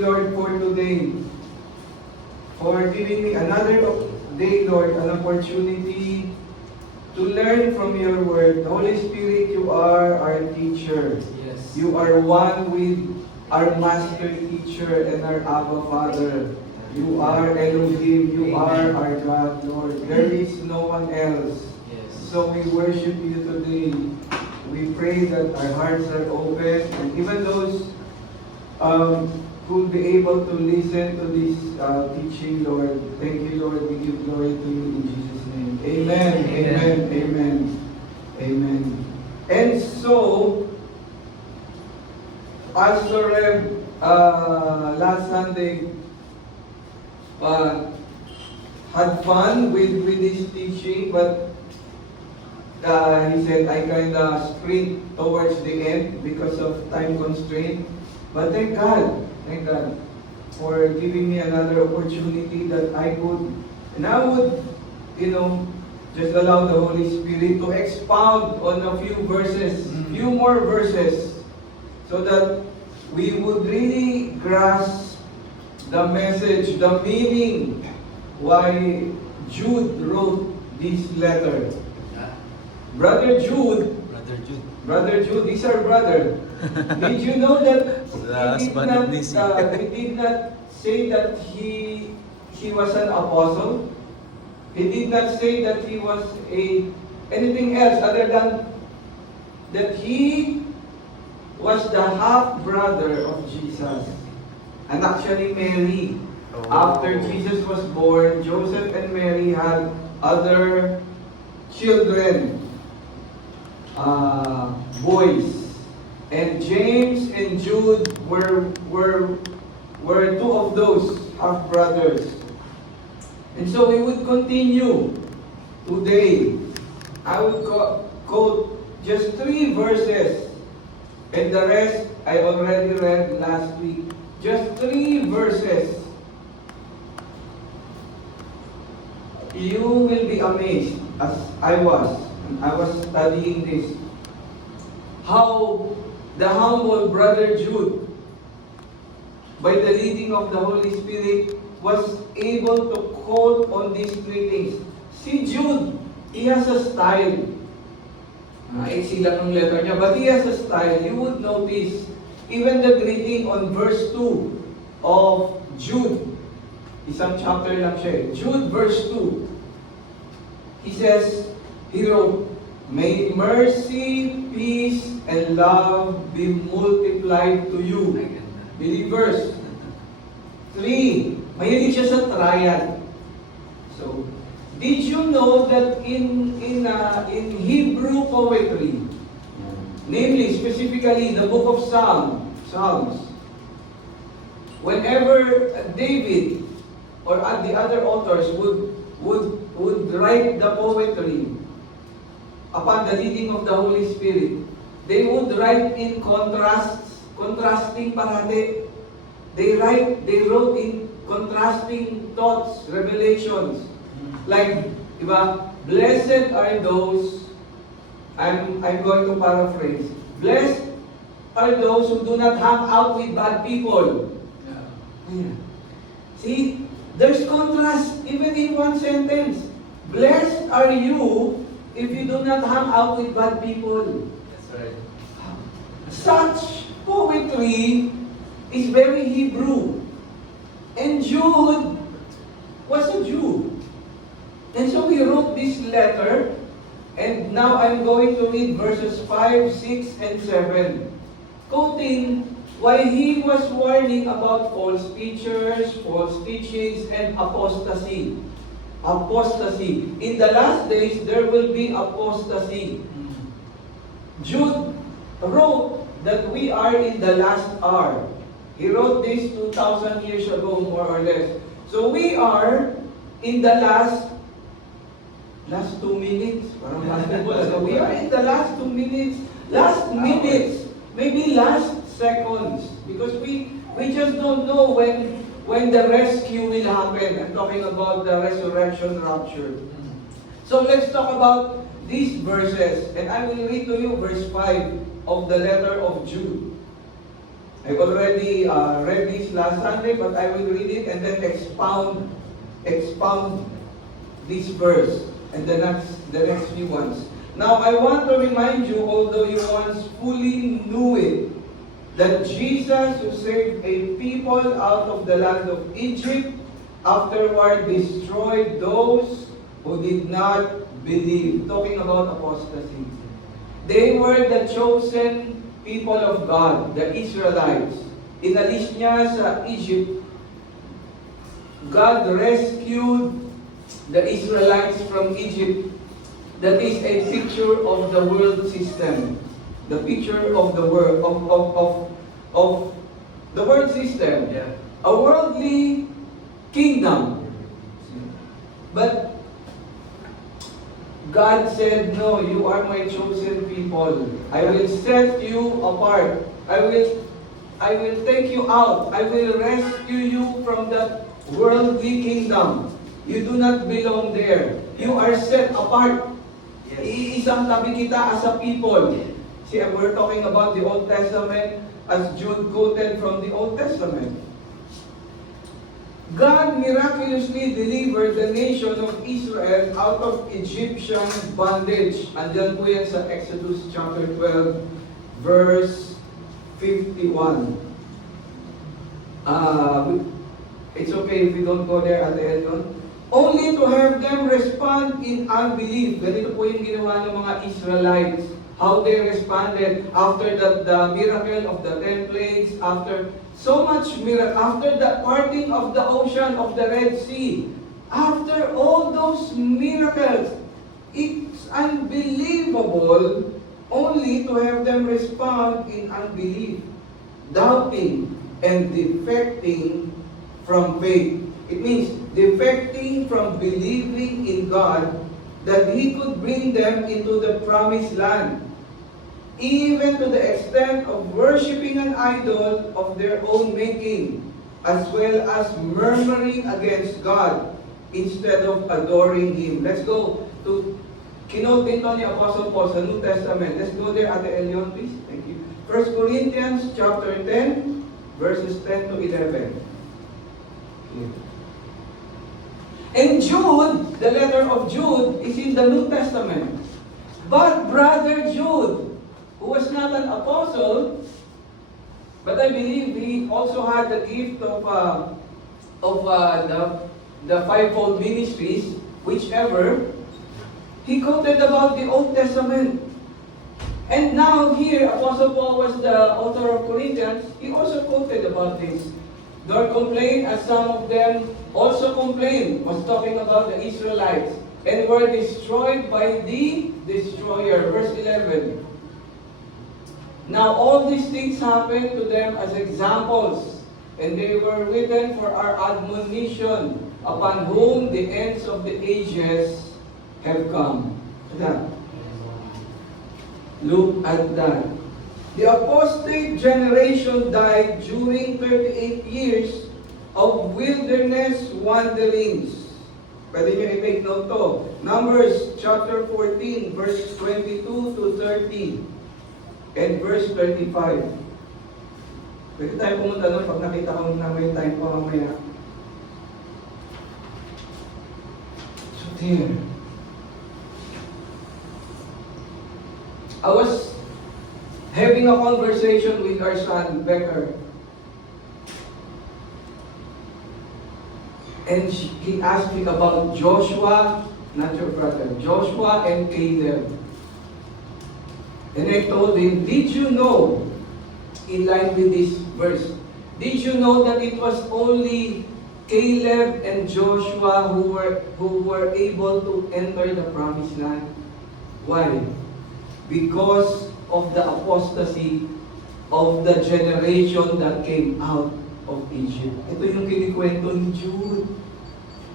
you, Lord, for today. For giving me another day, Lord, an opportunity to learn from your word. Holy Spirit, you are our teacher. Yes. You are one with our master teacher and our Abba Father. You are Elohim. You are our God, Lord. There is no one else. Yes. So we worship you today. We pray that our hearts are open, and even those who will be able to listen to this teaching, Lord. Thank you, Lord. We give glory to you in Jesus' name. Amen. Amen. Amen. Amen. And so, Pastor Reb, last Sunday, had fun with this teaching, but he said I kind of sprint towards the end because of time constraint. But thank God for giving me another opportunity that I would just allow the Holy Spirit to expound on a few verses, few more verses, so that we would really grasp the message, the meaning why Jude wrote this letter. Brother Jude, is our brother. Did you know that he did not say that he was an apostle? He did not say that he was anything else other than that he was the half brother of Jesus. And actually Mary, after Jesus was born, Joseph and Mary had other children, boys. And James and Jude were two of those half brothers. And so we would continue today. I would quote just 3 verses, and the rest I already read last week. Just 3 verses. You will be amazed, as I was studying this, how the humble brother Jude, by the leading of the Holy Spirit, was able to quote on these 3 things. See Jude, he has a style. Iksi lang ang letter niya, but he has a style. You would notice, even the greeting on verse 2 of Jude, isang chapter lang siya. Jude verse 2, he wrote, "May mercy, peace, and love be multiplied to you." Believers. 3, mahilig siya sa triad. So, did you know that in Hebrew poetry, namely, specifically, the book of Psalms, whenever David or the other authors would write the poetry upon the leading of the Holy Spirit, they would write in contrasting parate. They wrote in contrasting thoughts, revelations. Like, diba? Blessed are those, I'm going to paraphrase. Blessed are those who do not hang out with bad people. Yeah. See, there's contrast even in one sentence. Blessed are you if you do not hang out with bad people. That's right. Such poetry is very Hebrew. And Jude was a Jew. And so he wrote this letter, and now I'm going to read verses 5, 6, and 7, quoting why he was warning about false teachers, false teachings, and apostasy. Apostasy. In the last days, there will be apostasy. Jude wrote that we are in the last hour. He wrote this 2,000 years ago, more or less. So we are in the last 2 minutes. Parang basketball. So we are in the last 2 minutes. Last minutes. Maybe last seconds. Because we just don't know when the rescue will happen. I'm talking about the resurrection rapture. So let's talk about these verses. And I will read to you verse 5 of the letter of Jude. I already read this last Sunday, but I will read it and then expound this verse and the next few ones. Now, I want to remind you, although you once fully knew it, that Jesus, who saved a people out of the land of Egypt, afterward destroyed those who did not believe. Talking about apostasy. They were the chosen people of God, the Israelites. Inalis niya sa Egypt. God rescued the Israelites from Egypt. That is a picture of the world system. The picture of the world of the world system. Yeah. A worldly kingdom. But God said, no, you are my chosen people. I will set you apart. I will take you out. I will rescue you from that worldly kingdom. You do not belong there. You are set apart. Yes. Iisang tabi kita as a people. See, we're talking about the Old Testament as Jude quoted from the Old Testament. God miraculously delivered the nation of Israel out of Egyptian bondage. Andyan po yan sa Exodus chapter 12, verse 51. It's okay if we don't go there at the end. No? Only to have them respond in unbelief. Ganito po yung ginawa ng mga Israelites. How they responded after the miracle of the 10 plagues, after so much miracle, after the parting of the ocean, of the Red Sea, after all those miracles, it's unbelievable only to have them respond in unbelief, doubting, and defecting from faith. It means defecting from believing in God that He could bring them into the promised land, even to the extent of worshiping an idol of their own making, as well as murmuring against God instead of adoring Him. Let's go to, kinote dito ni Apostle Paul sa New Testament. Let's go there, Ate Elion, please. Thank you. 1 Corinthians chapter 10, verses 10 to 11. Okay. And Jude, the letter of Jude, is in the New Testament. But Brother Jude, who was not an apostle, but I believe he also had the gift of the fivefold ministries, whichever, he quoted about the Old Testament. And now here, Apostle Paul was the author of Corinthians, he also quoted about this. Nor complain as some of them also complained, was talking about the Israelites, and were destroyed by the destroyer. Verse 11. Now all these things happened to them as examples, and they were written for our admonition, upon whom the ends of the ages have come. Look at that. The apostate generation died during 38 years of wilderness wanderings. Pwede nyo i-take note to. Numbers chapter 14, verse 22 to 30. And verse 35. Pwede tayo pumunta doon pag nakita ko na may time pa mamaya. So there. I was having a conversation with our son, Becker. And he asked me about Joshua, not your brother, Joshua and Caleb. And I told him, did you know, in line with this verse, did you know that it was only Caleb and Joshua who were able to enter the promised land? Why? Because of the apostasy of the generation that came out of Egypt. Ito yung kinikwento ni Jude.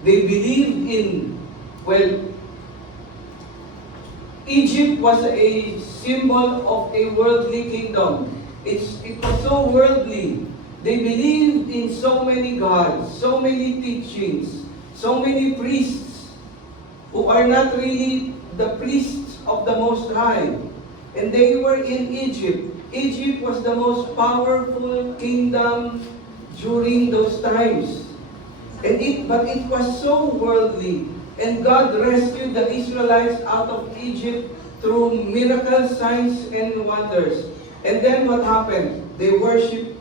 They believed in, well, Egypt was a symbol of a worldly kingdom. It was so worldly. They believed in so many gods, so many teachings, so many priests who are not really the priests of the Most High. And they were in Egypt. Egypt was the most powerful kingdom during those times. But it was so worldly. And God rescued the Israelites out of Egypt through miracles, signs, and wonders. And then what happened? They worshiped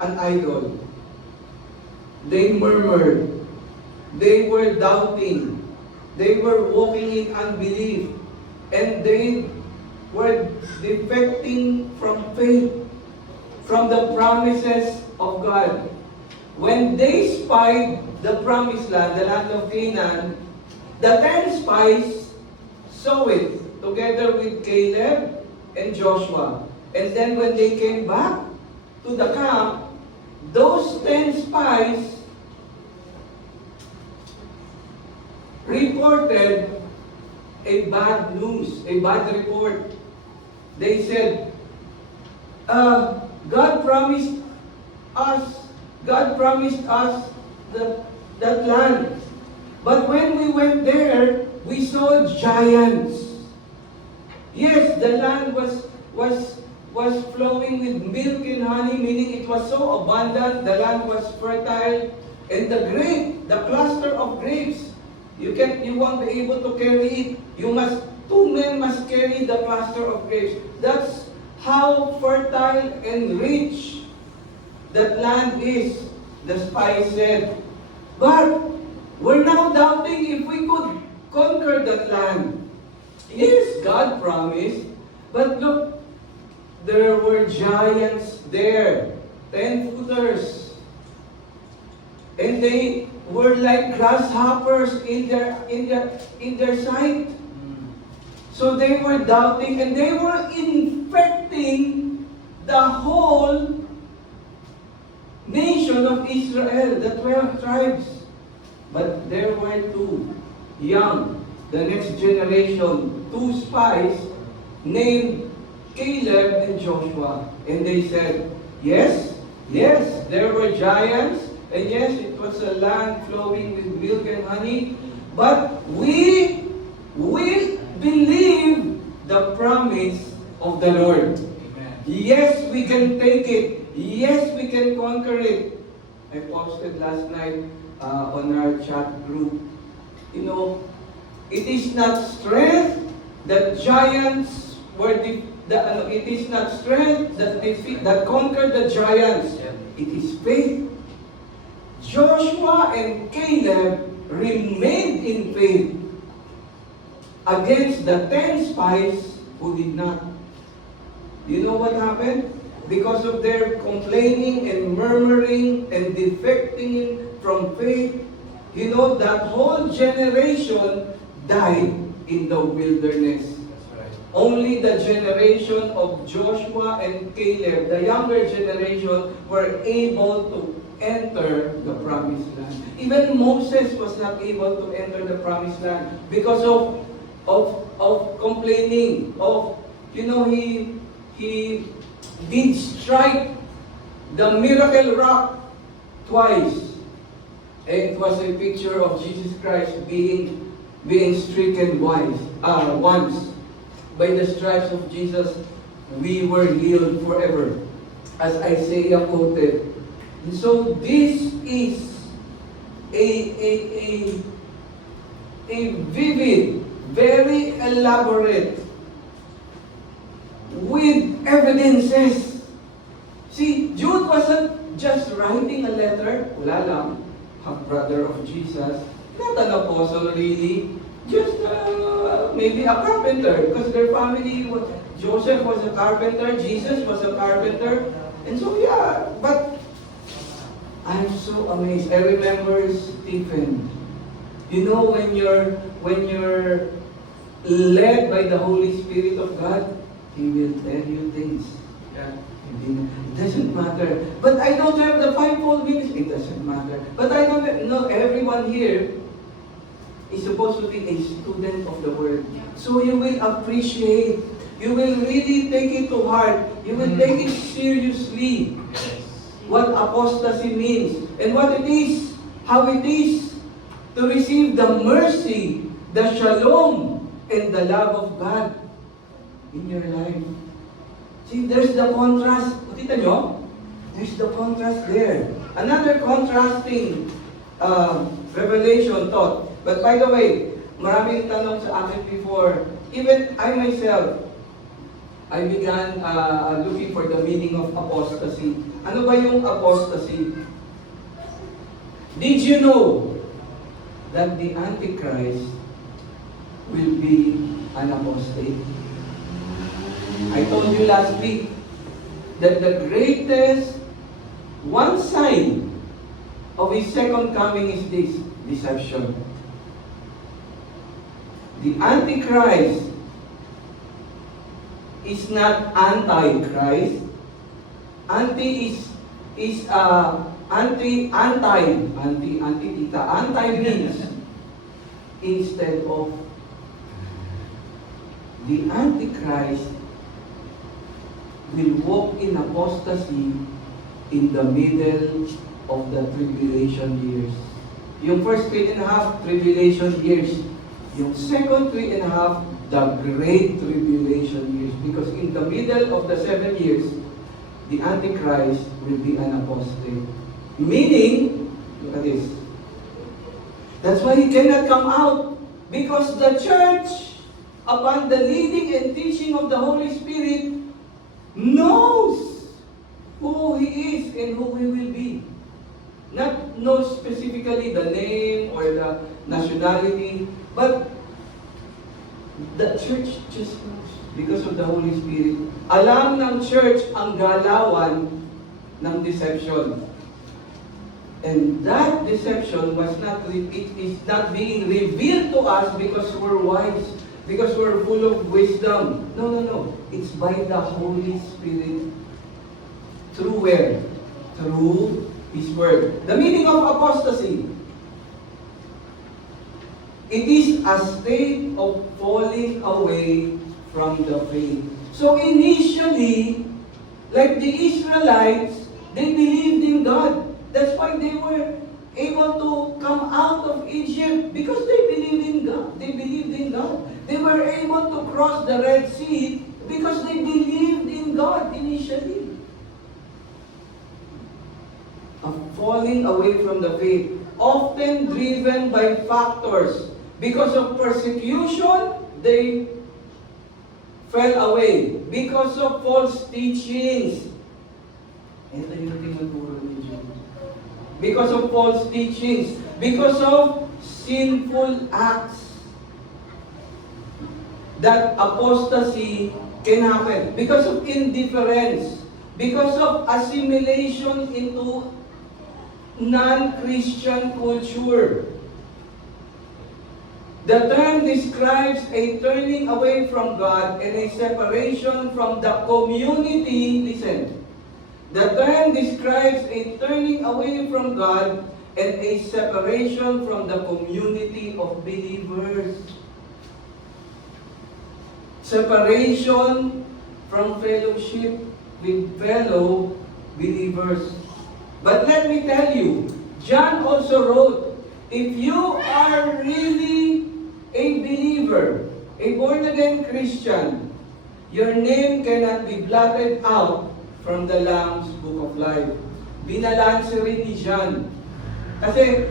an idol. They murmured. They were doubting. They were walking in unbelief. And they were defecting from faith, from the promises of God. When they spied the promised land, the land of Canaan, the 10 spies saw it together with Caleb and Joshua. And then when they came back to the camp, those 10 spies reported a bad news, a bad report. They said, God promised us that land. But when we went there, we saw giants. Yes, the land was flowing with milk and honey, meaning it was so abundant, the land was fertile, and the cluster of grapes, you won't be able to carry it. Two men must carry the cluster of grapes. That's how fertile and rich that land is, the spies said. But we're now doubting if we could conquer that land. Yes, God promised, but look, there were giants there, 10-footers. And they were like grasshoppers in their sight. So they were doubting, and they were infecting the whole nation of Israel, the 12 tribes. But there were two young, the next generation, two spies named Caleb and Joshua. And they said, yes, there were giants, and yes, it was a land flowing with milk and honey, but we believe the promise of the Lord. Amen. Yes, we can take it. Yes, we can conquer it. I posted last night on our chat group. It is not strength that giants were it is not strength that conquered the giants. It is faith. Joshua and Caleb remained in faith against the 10 spies who did not. You know what happened? Because of their complaining and murmuring and defecting from faith, that whole generation died in the wilderness. That's right. Only the generation of Joshua and Caleb, the younger generation, were able to enter the promised land. Even Moses was not able to enter the promised land because of complaining, he did strike the miracle rock twice. And it was a picture of Jesus Christ being stricken once. By the stripes of Jesus, we were healed forever, as Isaiah quoted. And so this is a vivid, very elaborate, with evidences. See, Jude wasn't just writing a letter, wala lang, a brother of Jesus, not an apostle really, just maybe a carpenter, because their family, Joseph was a carpenter, Jesus was a carpenter, and so but I'm so amazed. I remember Stephen. When you're led by the Holy Spirit of God, He will tell you things. It doesn't matter. But I don't have the fivefold ministry. It doesn't matter. But I don't know. Everyone here is supposed to be a student of the Word. So you will appreciate. You will really take it to heart. You will take it seriously. What apostasy means. And what it is. How it is to receive the mercy, the shalom, and the love of God in your life. See, there's the contrast. Kita nyo? There's the contrast there. Another contrasting revelation thought. But by the way, maraming tanong sa akin before. Even I myself, I began looking for the meaning of apostasy. Ano ba yung apostasy? Did you know that the Antichrist will be an apostate? I told you last week that the greatest one sign of his second coming is this: deception. The Antichrist is not anti-Christ. Anti means instead of the Antichrist will walk in apostasy in the middle of the tribulation years. Yung first 3.5 tribulation years, yung second 3.5, the great tribulation years. Because in the middle of the 7 years, the Antichrist will be an apostate. Meaning, look at this. That's why he cannot come out. Because the church, upon the leading and teaching of the Holy Spirit, knows who he is and who he will be. Not knows specifically the name or the nationality, but the church just knows because of the Holy Spirit. Alam ng church ang galawan ng deception. And that deception is not being revealed to us because we're wise, because we're full of wisdom. No. It's by the Holy Spirit. Through where? Through His Word. The meaning of apostasy. It is a state of falling away from the faith. So initially, like the Israelites, they believed in God. That's why they were able to come out of Egypt because they believed in God. They believed in God. They were able to cross the Red Sea because they believed in God initially. Of falling away from the faith, often driven by factors. Because of persecution, they fell away. Because of false teachings. Ito yung tinuturo ni John. Because of false teachings. Because of sinful acts. That apostasy can happen. Because of indifference. Because of assimilation into non-Christian culture. The term describes a turning away from God and a separation from the community. Listen. The term describes a turning away from God and a separation from the community of believers. Separation from fellowship with fellow believers. But let me tell you, John also wrote, if you are really a believer, a born-again Christian, your name cannot be blotted out from the Lamb's Book of Life. Binalanse rin ni John. Kasi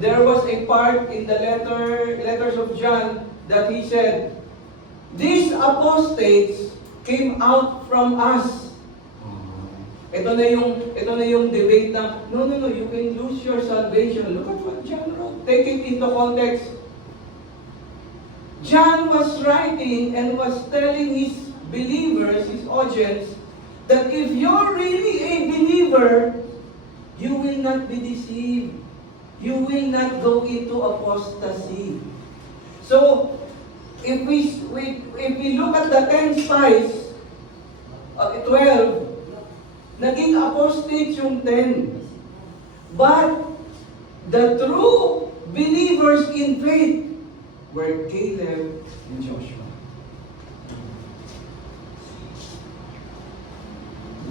there was a part in the letters of John that he said, these apostates came out from us. Ito na yung debate na, no, you can lose your salvation. Look at what John wrote. Take it into context. John was writing and was telling his believers, his audience, that if you're really a believer, you will not be deceived. You will not go into apostasy. So, if we look at the 10 spies, 12, naging apostate yung 10. But the true believers in faith were Caleb and Joshua.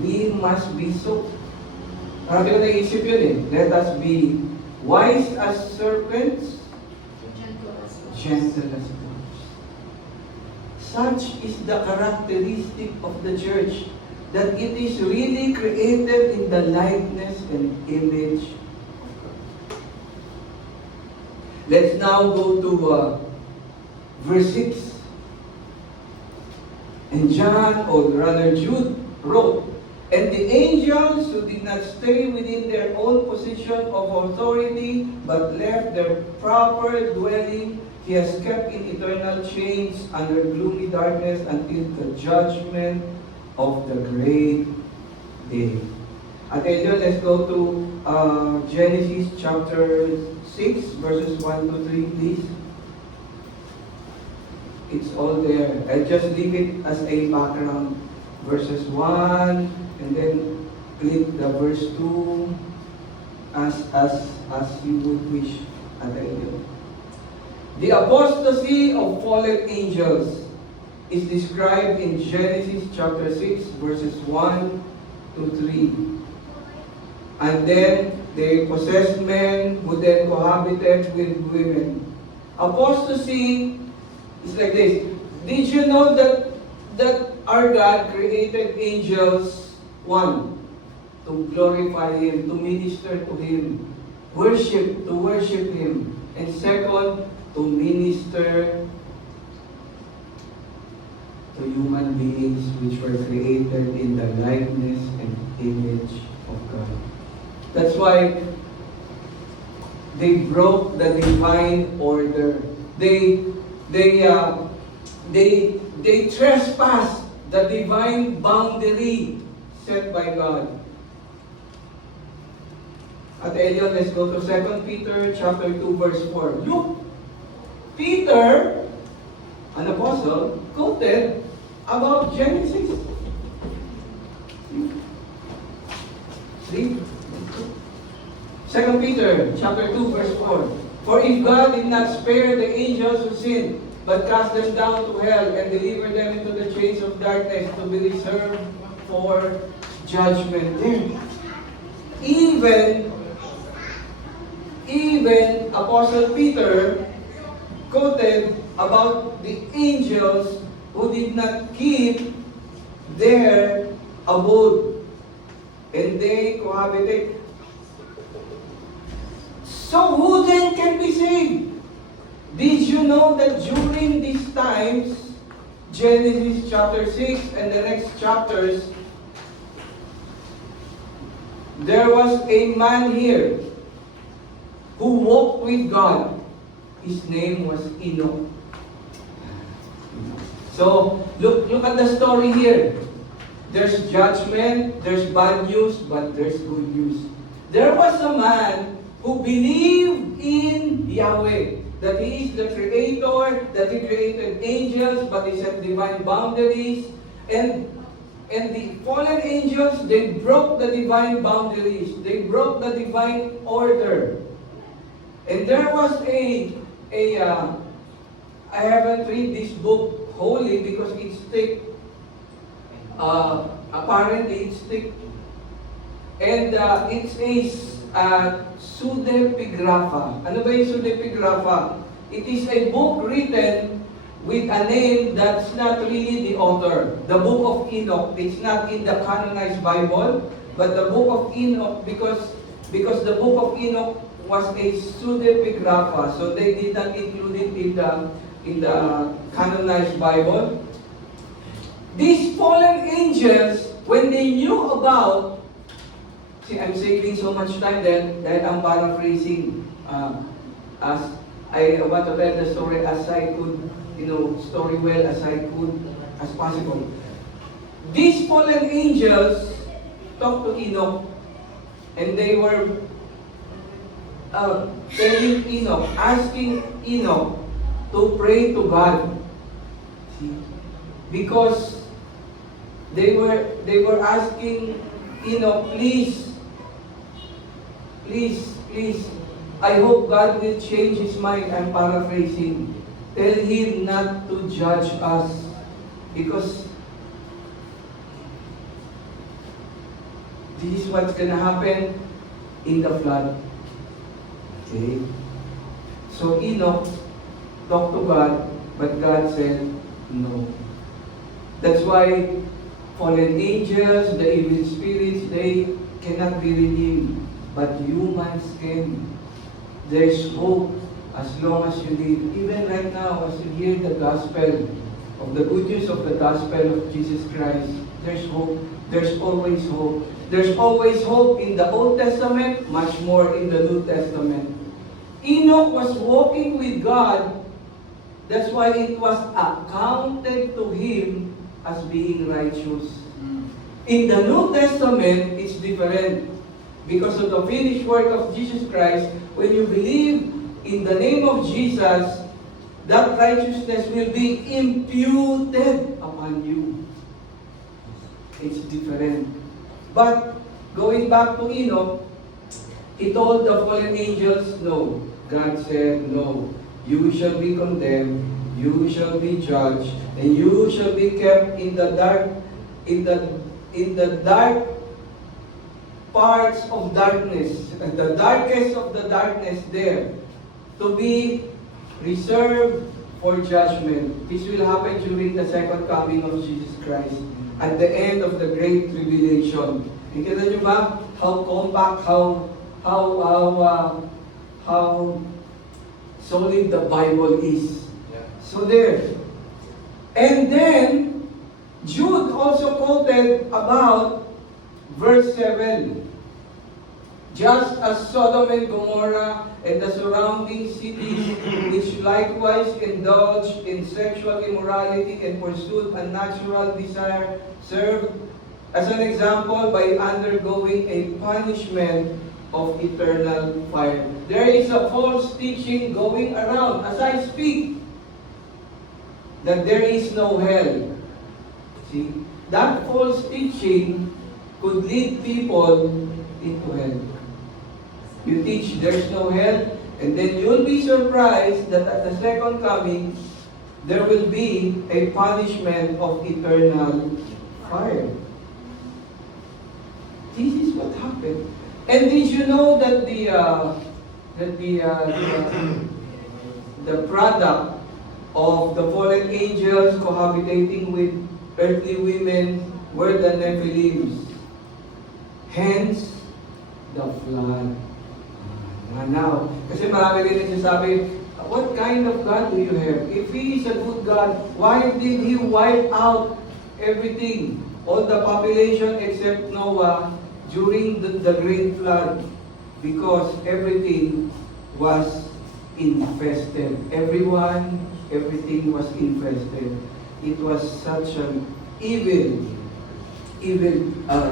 We must be so. Marami ko naisip yun eh. Let us be wise as serpents, gentle as doves. Such is the characteristic of the church. that it is really created in the likeness and image. Let's now go to verse 6. And John, or rather Jude, wrote, "And the angels who did not stay within their own position of authority, but left their proper dwelling, he has kept in eternal chains under gloomy darkness until the judgment of the great day." At Elio, let's go to Genesis chapter 6, verses 1 to 3, please. It's all there. I'll just leave it as a background. Verses 1, and then click the verse 2 as you would wish at the end. The apostasy of fallen angels is described in Genesis chapter 6, verses 1 to 3. And then they possessed men who then cohabited with women. Apostasy is like this. Did you know that our God created angels, one, to glorify Him, to minister to Him, to worship Him, and second, to minister to human beings which were created in the likeness and image of God. That's why they broke the divine order. They trespassed the divine boundary set by God. At Elion, let's go to 2 Peter chapter 2, verse 4. Look, Peter, an apostle, quoted about Genesis. See? 2 Peter chapter 2, verse 4. For if God did not spare the angels who sinned, but cast them down to hell and delivered them into the chains of darkness to be reserved for judgment. Even Apostle Peter quoted about the angels who did not keep their abode, and they cohabited. So who then can be saved? Did you know that during these times, Genesis chapter 6 and the next chapters, there was a man here who walked with God. His name was Enoch. So, look at the story here. There's judgment, there's bad news, but there's good news. There was a man who believed in Yahweh, that He is the Creator, that He created angels, but He set divine boundaries. And the fallen angels, they broke the divine boundaries. They broke the divine order. And there was I haven't read this book wholly because it's thick. Apparently it's thick. And it's a pseudepigrapha. Ano ba yung pseudepigrapha? It is a book written with a name that's not really the author. The Book of Enoch, it's not in the canonized Bible, but the Book of Enoch, because the Book of Enoch was a pseudepigrapha, so they did not include it in the canonized Bible. These fallen angels, when they knew about, see, I'm saving so much time then that I'm paraphrasing. As I want to tell the story as I could, story well as I could, as possible. These fallen angels talked to Enoch, and they were telling Enoch, asking Enoch to pray to God. See? Because they were asking Enoch, please, I hope God will change His mind. I'm paraphrasing. Tell Him not to judge us, because this is what's gonna happen in the flood. Okay? So Enoch talked to God, but God said no. That's why fallen angels, the evil spirits, they cannot be redeemed. But humans can. There's hope as long as you live. Even right now, as you hear the gospel, of the good news of the gospel of Jesus Christ, there's hope. There's always hope. There's always hope in the Old Testament, much more in the New Testament. Enoch was walking with God. That's why it was accounted to him as being righteous. In the New Testament, it's different. Because of the finished work of Jesus Christ, when you believe in the name of Jesus, that righteousness will be imputed upon you. It's different. But, going back to Enoch, he told the fallen angels, no. God said, no. You shall be condemned, you shall be judged, and you shall be kept in the dark, in the dark parts of darkness, and the darkest of the darkness there, to be reserved for judgment. This will happen during the second coming of Jesus Christ, at the end of the Great Tribulation. Nakita niyo ba how compact, how solid the Bible is? Yeah. So there. And then, Jude also quoted about verse 7. Just as Sodom and Gomorrah and the surrounding cities, which likewise indulged in sexual immorality and pursued unnatural desire, served as an example by undergoing a punishment of eternal fire. There is a false teaching going around as I speak that there is no hell. See, that false teaching could lead people into hell. You teach there's no hell, and then you'll be surprised that at the second coming, there will be a punishment of eternal fire. This is what happened. And did you know that the product of the fallen angels cohabitating with earthly women were the Nephilims? Hence, the flood. Now, kasi marami rin nagsasabi, what kind of God do you have? If He is a good God, why did He wipe out everything? All the population except Noah during the great flood, because everything was infested. Everything was infested. It was such an evil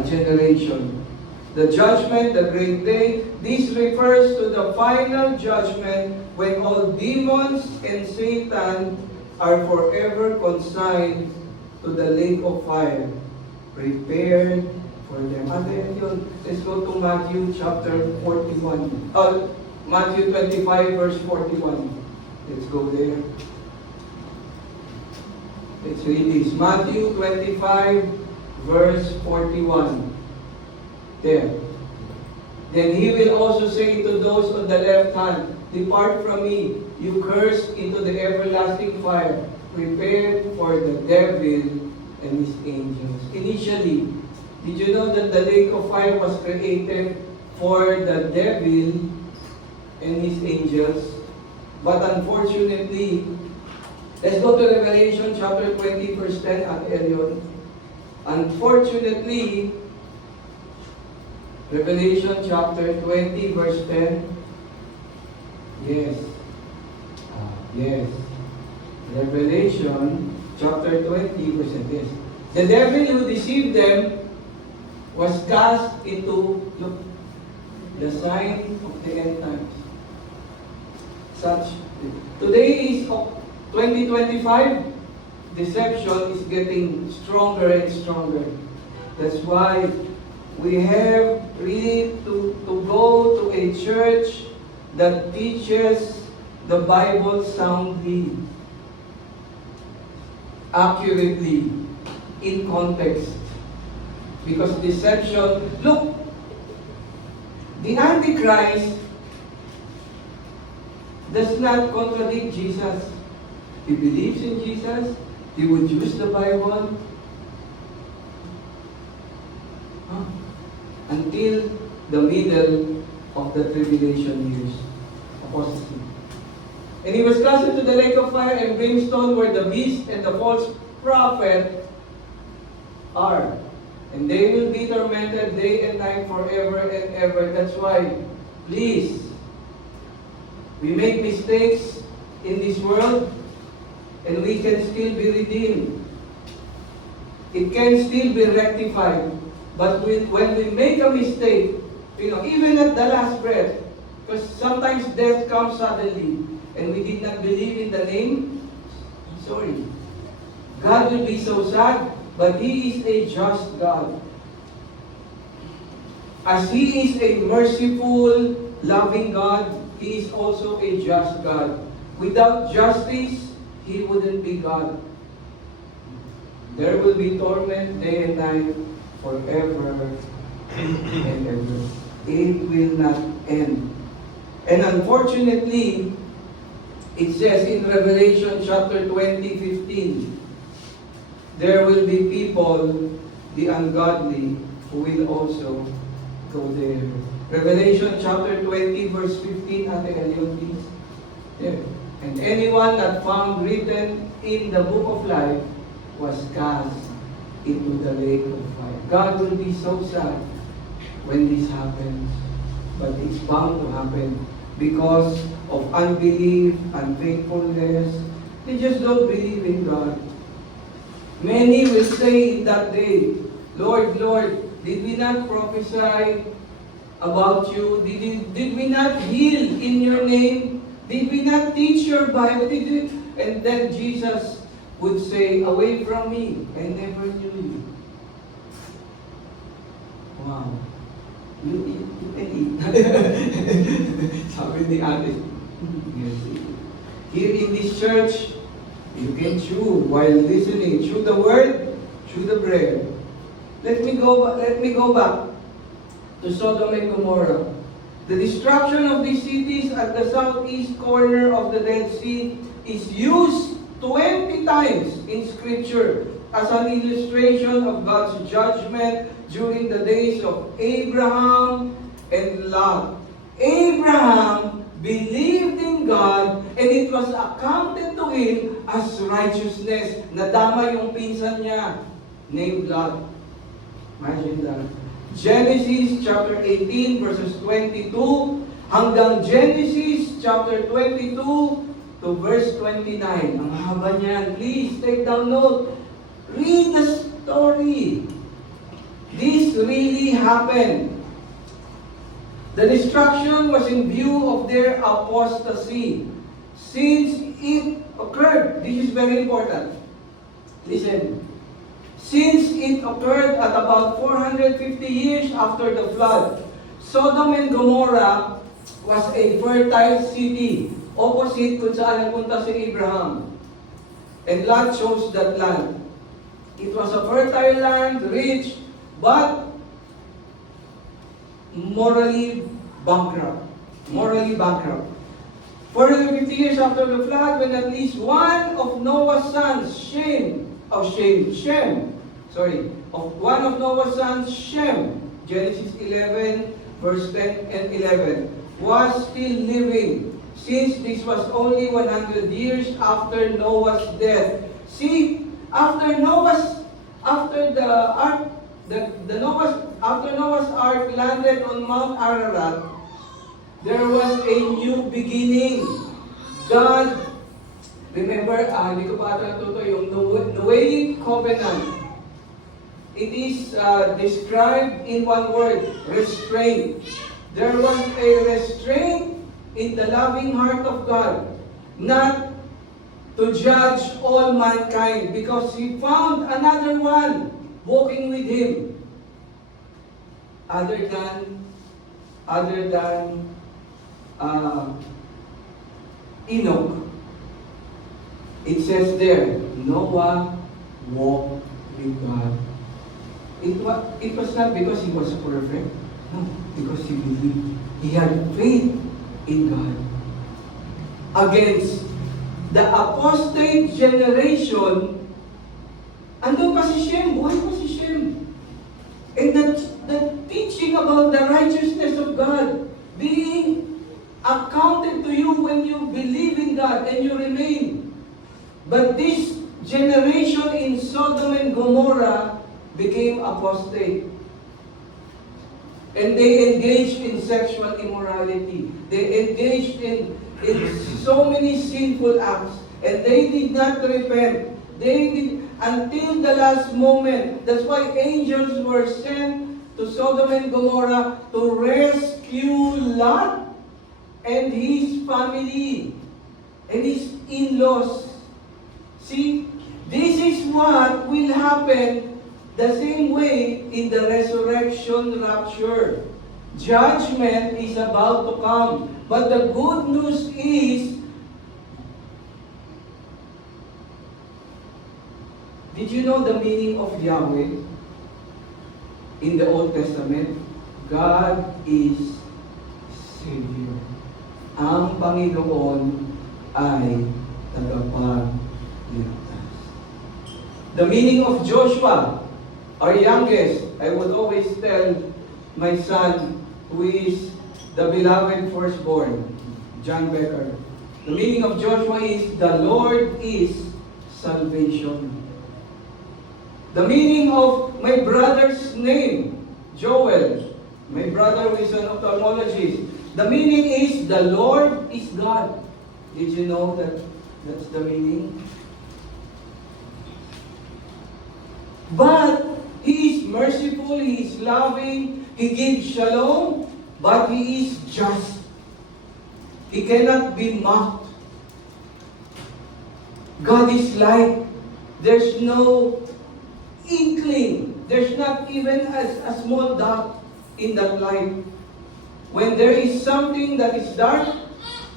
generation. The judgment, the great day, this refers to the final judgment when all demons and Satan are forever consigned to the lake of fire, prepared for them. Let's go to Matthew chapter 41. Matthew 25 verse 41. Let's go there. Let's read this. Matthew 25 verse 41. There. Then He will also say to those on the left hand, depart from me, you cursed, into the everlasting fire, prepared for the devil and his angels. Initially, did you know that the lake of fire was created for the devil and his angels? But unfortunately, let's go to Revelation chapter 20 verse 10 at Elion. Unfortunately, Revelation chapter 20 verse 10. Yes. Yes. Revelation chapter 20 verse 10. Yes. The devil who deceived them was cast into, look, the sign of the end times. Today is 2025. Deception is getting stronger and stronger. That's why we have really to go to a church that teaches the Bible soundly, accurately, in context. Because deception, look, the Antichrist does not contradict Jesus. He believes in Jesus. He would use the Bible. Huh? Until the middle of the tribulation years. Apostasy. And he was cast into the lake of fire and brimstone where the beast and the false prophet are. And they will be tormented day and night forever and ever. That's why, please, we make mistakes in this world and we can still be redeemed. It can still be rectified. But when we make a mistake, even at the last breath, because sometimes death comes suddenly, and we did not believe in the name, I'm sorry. God will be so sad, but He is a just God. As He is a merciful, loving God, He is also a just God. Without justice, He wouldn't be God. There will be torment day and night forever and ever. It will not end. And unfortunately, it says in Revelation chapter 20:15, there will be people, the ungodly, who will also go there. Revelation chapter 20 verse 15, Ate Elion, please. There. And anyone not found written in the book of life was cast into the lake of fire. God will be so sad when this happens. But it's bound to happen because of unbelief, unfaithfulness. They just don't believe in God. Many will say in that day, Lord, Lord, did we not prophesy about you? Did we not heal in your name? Did we not teach your Bible? And then Jesus would say, away from me, I never knew you. Wow. You can eat. Sabi ni ate. Here in this church, you can chew while listening. Chew the word, chew the bread. Let me go back to Sodom and Gomorrah. The destruction of these cities at the southeast corner of the Dead Sea is used 20 times in Scripture as an illustration of God's judgment during the days of Abraham and Lot. Abraham believed in God and it was accounted to him as righteousness. Nadama yung pinsan niya, named Lot. Imagine that. Genesis chapter 18 verses 22 hanggang Genesis chapter 22 to verse 29. Ang haba niyan. Please take down note. Read the story. This really happened. The destruction was in view of their apostasy. Since it occurred, this is very important. Listen. Since it occurred at about 450 years after the flood, Sodom and Gomorrah was a fertile city, opposite kung saan nagpunta si Abraham. And Lot chose that land. It was a fertile land, rich, but morally bankrupt. 450 years after the flood, when at least one of Noah's sons, one of Noah's sons, Shem, Genesis 11, verse 10 and 11, was still living, since this was only 100 years after Noah's death. See, after Noah's ark landed on Mount Ararat, there was a new beginning. God, remember, hindi ko pa natuto yung Noahic covenant. It is described in one word, restraint. There was a restraint in the loving heart of God, not to judge all mankind, because He found another one walking with Him, other than Enoch. It says there, Noah walked with God. It was not because he was perfect. No, because he believed. He had faith in God. Against the apostate generation, andun pa si Shem, buhay pa si Shem. And the teaching about the righteousness of God being accounted to you when you believe in God and you remain. But this generation in Sodom and Gomorrah became apostate. And they engaged in sexual immorality. They engaged in so many sinful acts. And they did not repent. They did until the last moment. That's why angels were sent to Sodom and Gomorrah to rescue Lot and his family and his in-laws. See, this is what will happen the same way in the resurrection rapture. Judgment is about to come. But the good news is, did you know the meaning of Yahweh in the Old Testament? God is Savior. Ang Panginoon ay tagapagligtas. The meaning of Joshua, our youngest, I would always tell my son, who is the beloved firstborn, John Becker. The meaning of Joshua is, the Lord is salvation. The meaning of my brother's name, Joel, my brother who is an ophthalmologist, the meaning is, the Lord is God. Did you know that that's the meaning? But He is merciful, He is loving, He gives shalom, but He is just. He cannot be mocked. God is light. There's no inkling. There's not even a small dot in that light. When there is something that is dark,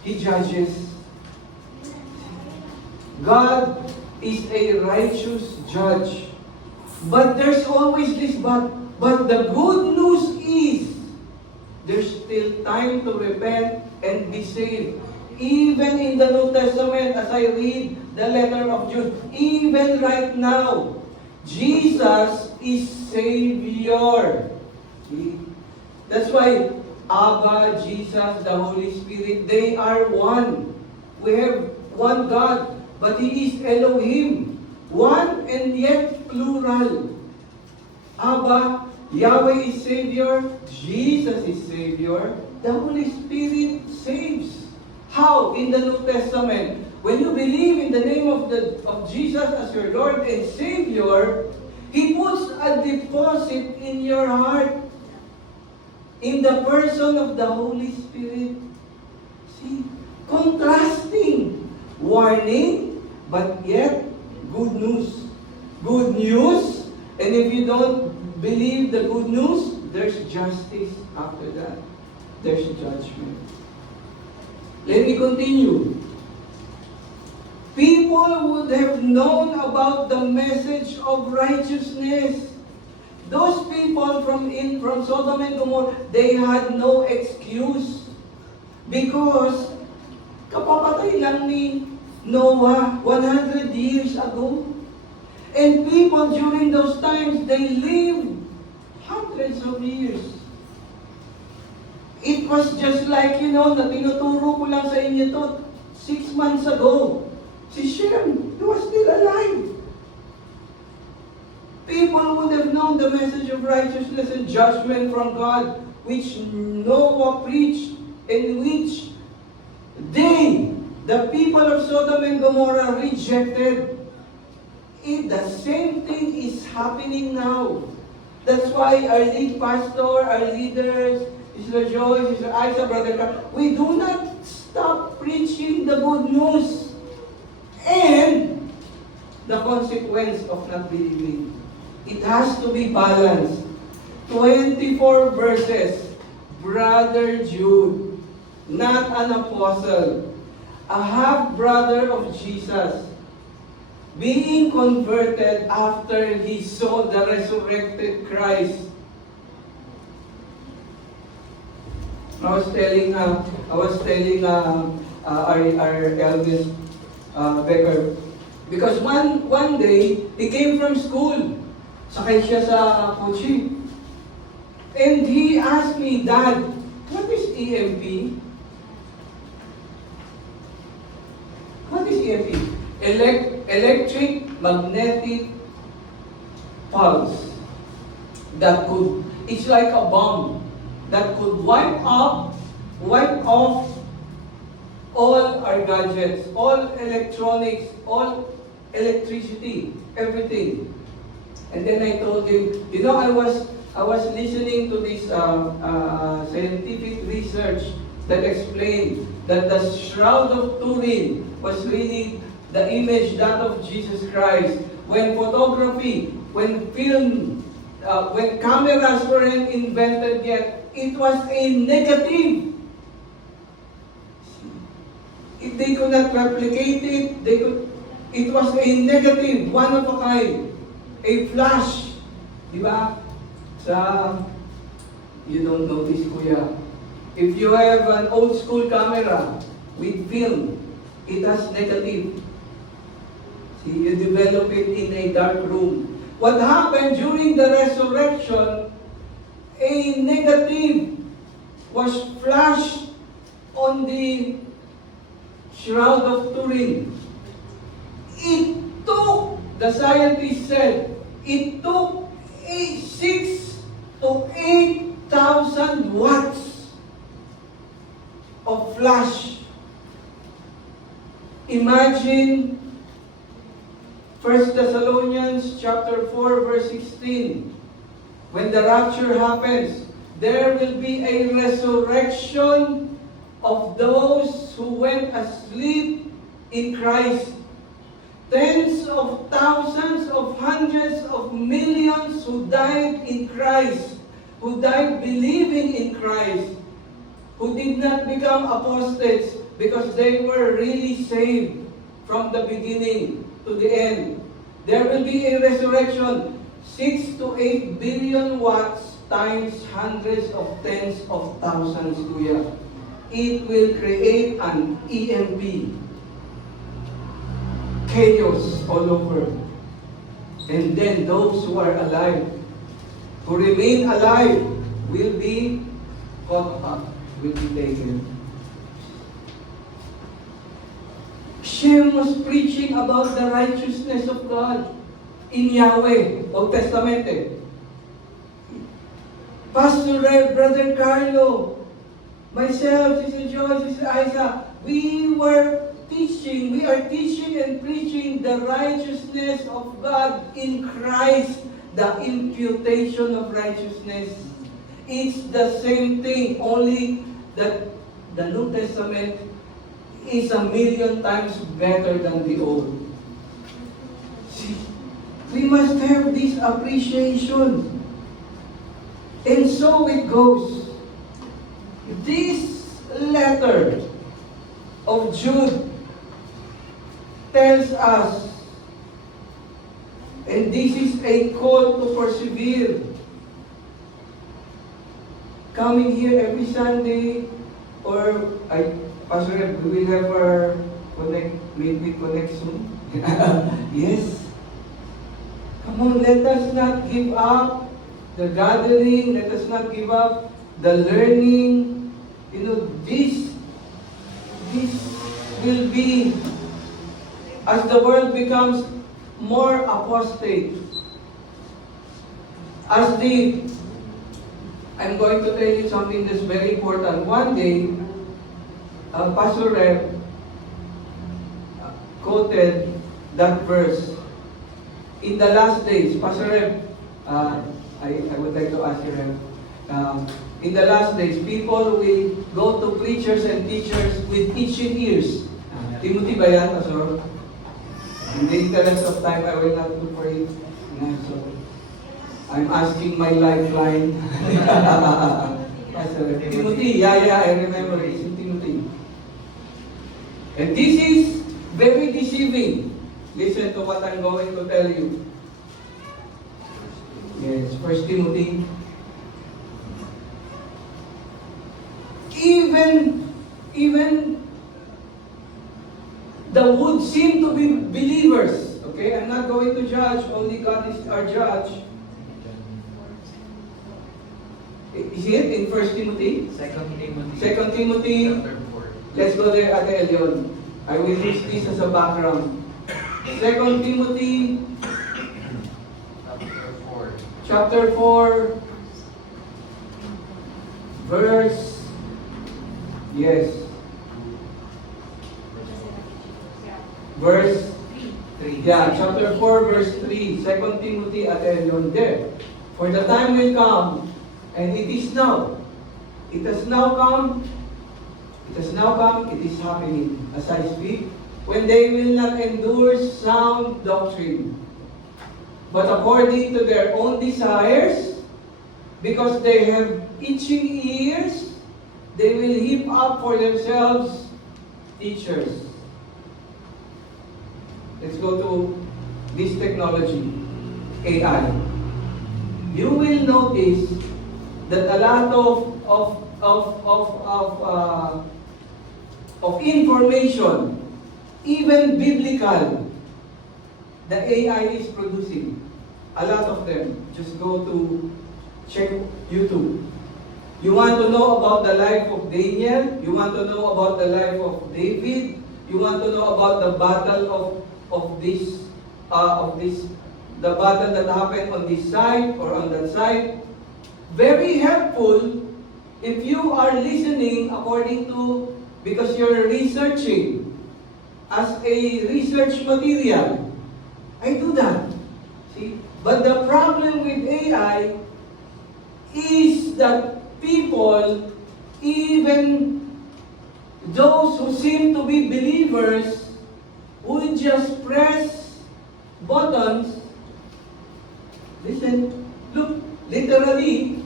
He judges. God is a righteous judge. But there's always this but. But the good news is, there's still time to repent and be saved. Even in the New Testament, as I read the letter of Jude, even right now, Jesus is Savior. See? That's why Abba, Jesus, the Holy Spirit, they are one. We have one God, but He is Elohim. One and yet plural. Abba, Yahweh is Savior, Jesus is Savior, the Holy Spirit saves. How? In the New Testament, when you believe in the name of Jesus as your Lord and Savior, He puts a deposit in your heart in the person of the Holy Spirit. See? Contrasting. Warning, but yet good news. Good news, and if you don't believe the good news, there's justice after that. There's judgment. Let me continue. People would have known about the message of righteousness. Those people from Sodom and Gomorrah, they had no excuse. Because kapapatay lang ni Noah 100 years ago. And people during those times, they lived hundreds of years. It was just like, na tinuturo ko lang sa inyo to 6 months ago. Si Shem, he was still alive. People would have known the message of righteousness and judgment from God, which Noah preached, and which they, the people of Sodom and Gomorrah, rejected. The same thing is happening now. That's why our lead pastor, our leaders, Sister Joy, Sister Isa, Brother Carl, we do not stop preaching the good news and the consequence of not believing. It has to be balanced. 24 verses. Brother Jude, not an apostle, a half-brother of Jesus, being converted after he saw the resurrected Christ. I was telling our eldest Becker, because one day he came from school, sakay siya sa kotse, And he asked me, Dad, what is EMP? What is EMP? Electric magnetic pulse. It's like a bomb that could wipe off all our gadgets, all electronics, all electricity, everything. And then I told him, I was listening to this scientific research that explained that the Shroud of Turin was really the image that of Jesus Christ. When photography, when film, when cameras weren't invented yet, it was a negative. If they could not replicate it, it was a negative, one of a kind, a flash. Di ba? You don't know this, Kuya. If you have an old school camera with film, it has negative. See, you develop it in a dark room. What happened during the resurrection, a negative was flashed on the Shroud of Turin. It took, the scientists said, it took 6 to 8,000 watts of flash. Imagine 1 Thessalonians chapter 4 verse 16. When the rapture happens, there will be a resurrection of those who went asleep in Christ. Tens of thousands of hundreds of millions who died in Christ, who died believing in Christ, who did not become apostates because they were really saved from the beginning to the end. There will be a resurrection, 6 to 8 billion watts times hundreds of tens of thousands, Kuya. It will create an EMP. Chaos all over. And then those who are alive, who remain alive, will be caught up, will be taken. Shem was preaching about the righteousness of God in Yahweh, Old Testament. Pastor Rev, Brother Carlo, myself, Sister Joy, Sister Isa, we are teaching and preaching the righteousness of God in Christ, the imputation of righteousness. It's the same thing, only that the New Testament is 1,000,000 times better than the Old. See, we must have this appreciation. And so it goes. This letter of Jude tells us, and this is a call to persevere. Coming here every Sunday, or Pastor, we will have our maybe connect soon. Yes. Come on, let us not give up the gathering. Let us not give up the learning. This will be, as the world becomes more apostate, I'm going to tell you something that's very important. One day, Pastor Rev quoted that verse. In the last days, Pastor Rev, I would like to ask you, Rev, in the last days, people will go to preachers and teachers with itching ears. Timothy ba yan, Pastor? In the interest of time, I will not look for it. So, I'm asking my lifeline. Pastor Timothy, I remember. It's in Timothy. And this is very deceiving. Listen to what I'm going to tell you. Yes, 1 Timothy. Even the would seem to be believers. Okay, I'm not going to judge. Only God is our judge. Is it in 1 Timothy? 2 Timothy. 2 Timothy. Chapter 4. Let's go there, Ate Elion. I will use this as a background. 2 Timothy Chapter 4. chapter 4, verse, yes, verse, 3. yeah, chapter 4, verse 3, 2 Timothy at Elion there. For the time will come, and it is now. It has now come. It has now come. It is happening as I speak. When they will not endure sound doctrine, but according to their own desires, because they have itching ears, they will heap up for themselves teachers. Let's go to this technology, AI. You will notice that a lot of information, even biblical, the AI is producing. A lot of them. Just go to check YouTube. You want to know about the life of Daniel? You want to know about the life of David? You want to know about the battle of the battle that happened on this side or on that side? Very helpful if you are listening according to, because you're researching as a research material. I do that. See? But the problem with AI is that people, even those who seem to be believers, would just press buttons. Listen, look, literally,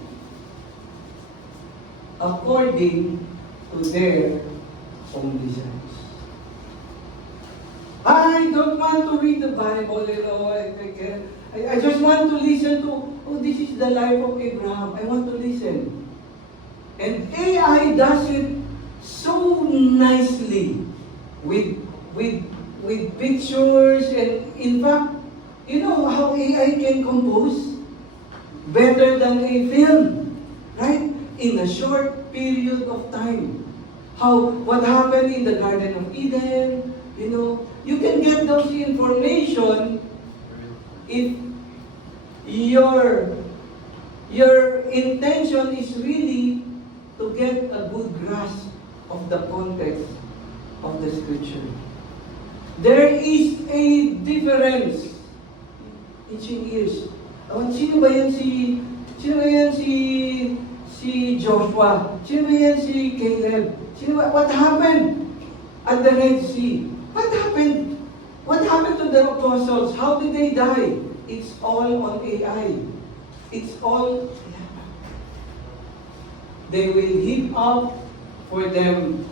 according to their own desires. I don't want to read the Bible, you know. I just want to listen to, oh, this is the life of Abraham. I want to listen. And AI does it so nicely with pictures, and in fact, you know how AI can compose better than a film, right? In a short period of time. What happened in the Garden of Eden, you know, you can get those information if your intention is really to get a good grasp of the context of the scripture. There is a difference. Itching ears. Sino ba yan si Joshua? Sino ba yan si Caleb? What happened at the Red Sea? What happened? What happened to the apostles? How did they die? It's all on AI. It's all, they will heap up for them.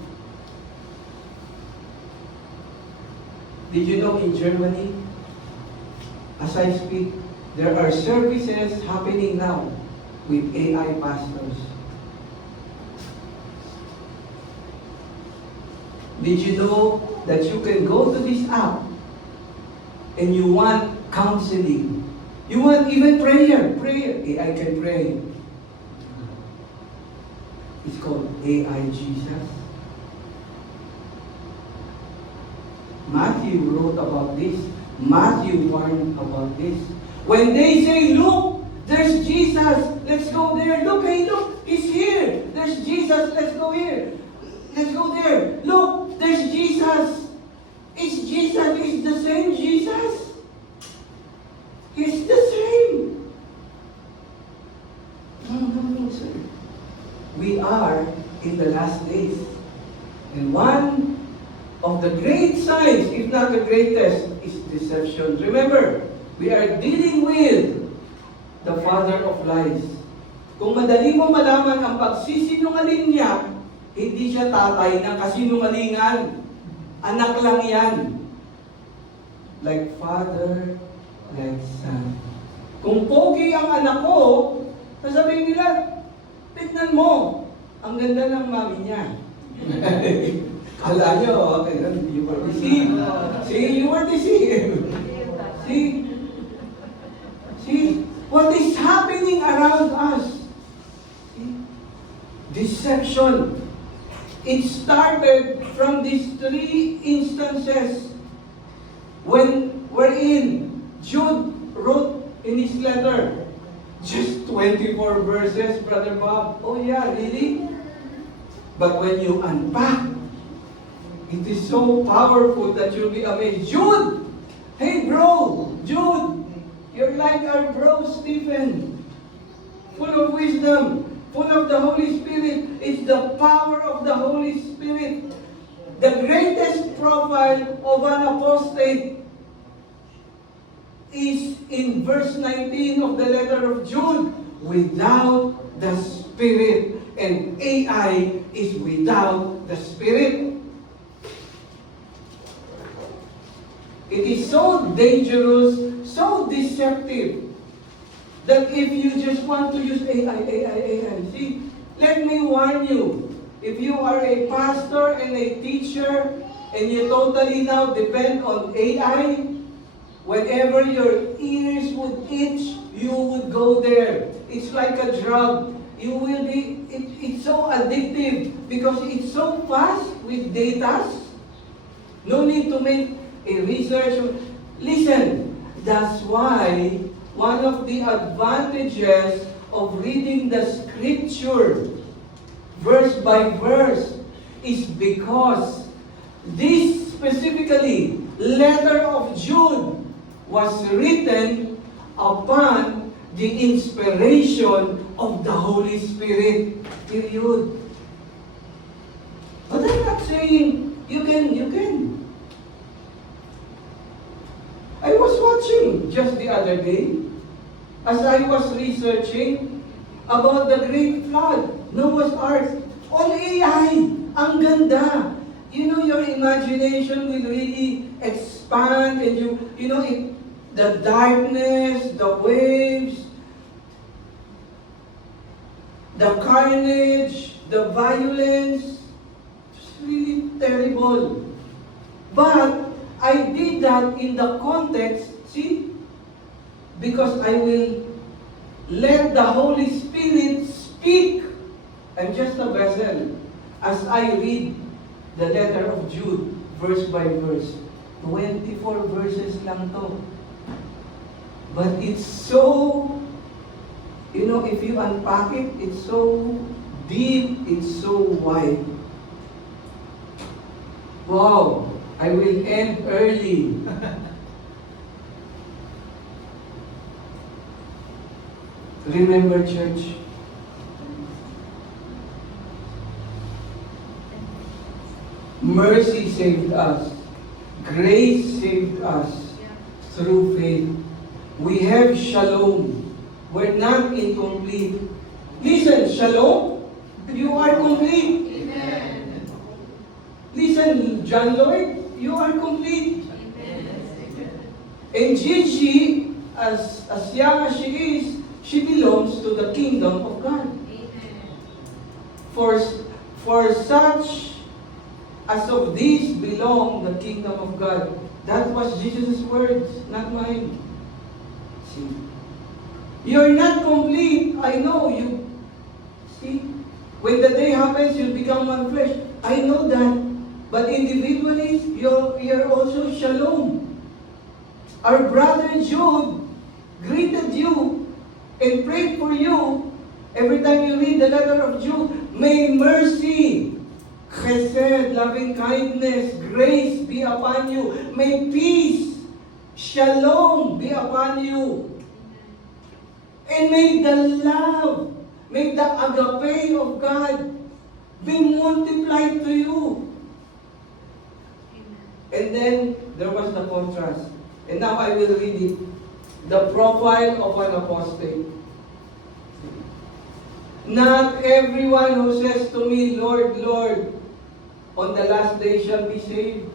Did you know in Germany, as I speak, there are services happening now with AI pastors. Did you know that you can go to this app and you want counseling? You want even prayer. AI can pray. It's called AI Jesus. Matthew wrote about this. Matthew warned about this. When they say, look, there's Jesus, let's go there. Look, hey, look, he's here. There's Jesus, let's go here. Let's go there. Look, there's Jesus. It's Jesus. It's the same Jesus. It's the same. No, sir. We are in the last days. And one of the great signs, if not the greatest, is deception. Remember, we are dealing with the father of lies. Kung madali mo malaman ang pagsisinungaling niya, hindi siya tatay ng kasinungalingan. Anak lang yan. Like father, like son. Kung pogi ang anak ko, sasabihin nila, tignan mo, ang ganda ng mami niya. Kala nyo, okay, you were deceived. See, you were deceived. See, what is happening around us? See? deception. It started from these three instances wherein Jude wrote in his letter, just 24 verses, Brother Bob. Oh yeah, really? But when you unpack, it is so powerful that you'll be amazed. Jude! Hey bro! Jude! You're like our bro Stephen. Full of wisdom, full of the Holy Spirit. It's the power of the Holy Spirit. The greatest profile of an apostate is in verse 19 of the letter of Jude. Without the Spirit. And AI is without the Spirit. It is so dangerous, so deceptive, that if you just want to use AI, see, let me warn you, if you are a pastor and a teacher, and you totally now depend on AI, whenever your ears would itch, you would go there. It's like a drug. You will be, it's so addictive because it's so fast with data. No need to make a research. Listen, that's why one of the advantages of reading the scripture verse by verse is because this specifically letter of Jude was written upon the inspiration of the Holy Spirit. Period. But I'm not saying you can. I was watching just the other day, as I was researching about the great flood, Noah's Ark, on AI. Ang ganda. You know, your imagination will really expand, and you know, the darkness, the waves, the carnage, the violence, it's really terrible. But I did that in the context, see, because I will let the Holy Spirit speak. I'm just a vessel. As I read the letter of Jude, verse by verse, 24 verses lang to. But it's so, you know, if you unpack it, it's so deep, it's so wide. Wow, I will end early. Remember, church, mercy saved us. Grace saved us through faith. We have shalom. We're not incomplete. Listen, shalom, you are complete. Amen. Listen, John Lloyd, you are complete. Amen. And Gigi, as young as she is, she belongs to the kingdom of God. Amen. For such as of these belong the kingdom of God. That was Jesus' words, not mine. See? You're not complete. I know you. See? When the day happens, you'll become one flesh. I know that. But individually, you're also shalom. Our brother Jude greeted you and prayed for you. Every time you read the letter of Jude, may mercy, chesed, loving kindness, grace be upon you. May peace, shalom be upon you. And may the love, may the agape of God be multiplied to you. And then there was the contrast. And now I will read it. The profile of an apostate. Not everyone who says to me, Lord, Lord, on the last day shall be saved.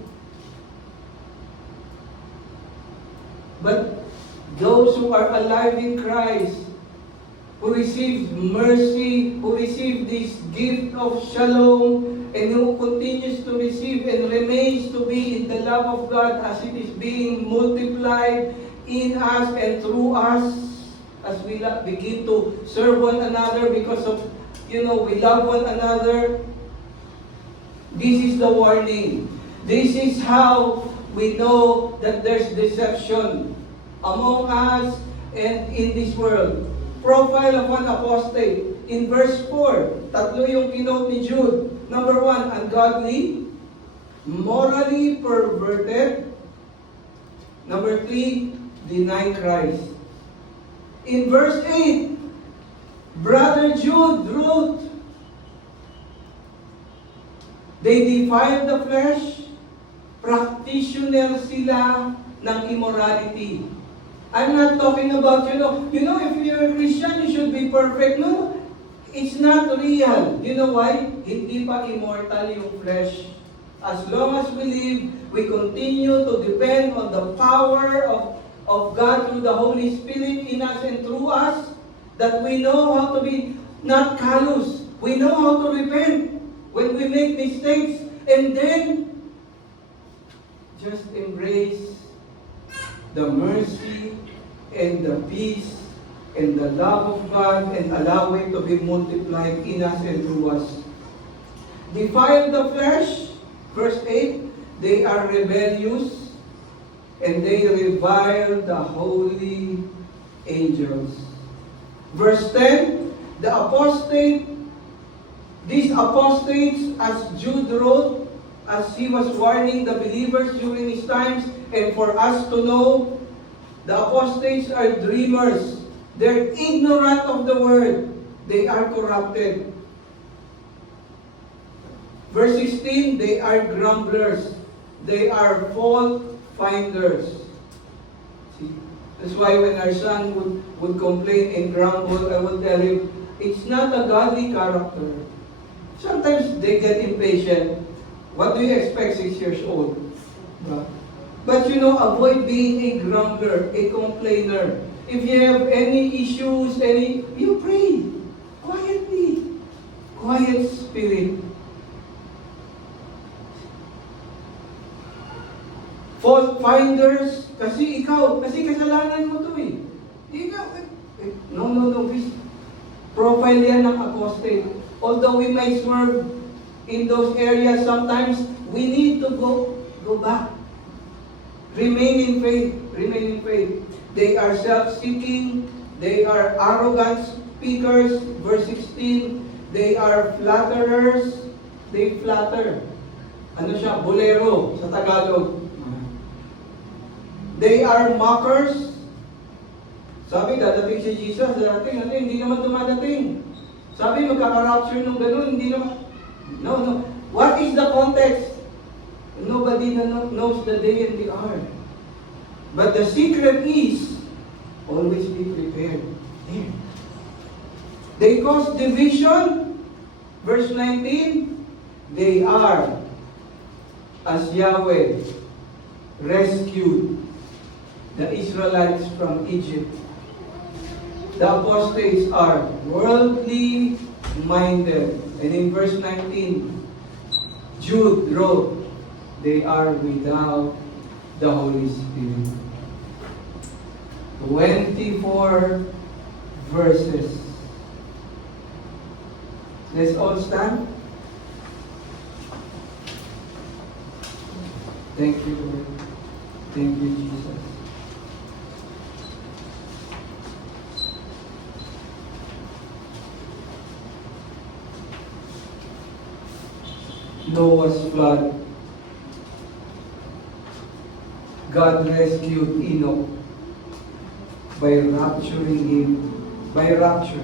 But those who are alive in Christ, who receive mercy, who receive this gift of shalom, and who continues to receive and remains to be in the love of God as it is being multiplied in us and through us, as we begin to serve one another because of we love one another. This is the warning. This is how we know that there's deception among us and in this world. Profile of an apostate. In verse 4, tatlo yung kinote ni Jude. Number 1, ungodly, morally perverted. Number 3, deny Christ. In verse 8, Brother Jude wrote, they defile the flesh, practitioner sila ng immorality. I'm not talking about, if you're a Christian, you should be perfect. No, it's not real. You know why? Hindi pa immortal yung flesh. As long as we live, we continue to depend on the power of God through the Holy Spirit in us and through us, that we know how to be not callous. We know how to repent when we make mistakes, and then just embrace the mercy and the peace and the love of God and allow it to be multiplied in us and through us. Defile the flesh, verse 8, they are rebellious and they revile the holy angels. Verse 10, the apostate, these apostates, as Jude wrote, as he was warning the believers during his times, and for us to know, the apostates are dreamers. They're ignorant of the word. They are corrupted. Verse 16, they are grumblers. They are fault finders. See? That's why when our son would complain and grumble, I would tell him, it's not a godly character. Sometimes they get impatient. What do you expect 6 years old? But avoid being a grumbler, a complainer. If you have any issues, you pray. Quietly. Quiet spirit. Fault finders, kasi kasalanan mo to eh. No. Profile yan ng apostate. Although we may swerve in those areas, sometimes we need to go back. Remain in faith. They are self-seeking. They are arrogant speakers. Verse 16, they are flatterers. They flatter. Ano siya? Bolero sa Tagalog. They are mockers. Sabi, dadating si Jesus, hindi naman dumadating. Sabi, magkaka-rapture nung ganun, hindi naman. No. What is the context? Nobody knows the day and the hour. But the secret is, always be prepared. They cause division. Verse 19, they are, as Yahweh rescued the Israelites from Egypt. The apostates are worldly minded. And in verse 19, Jude wrote, they are without the Holy Spirit. 24 verses. Let's all stand. Thank you, Lord. Thank you, Jesus. Noah's flood. God rescued Enoch by rapturing him, by rapture.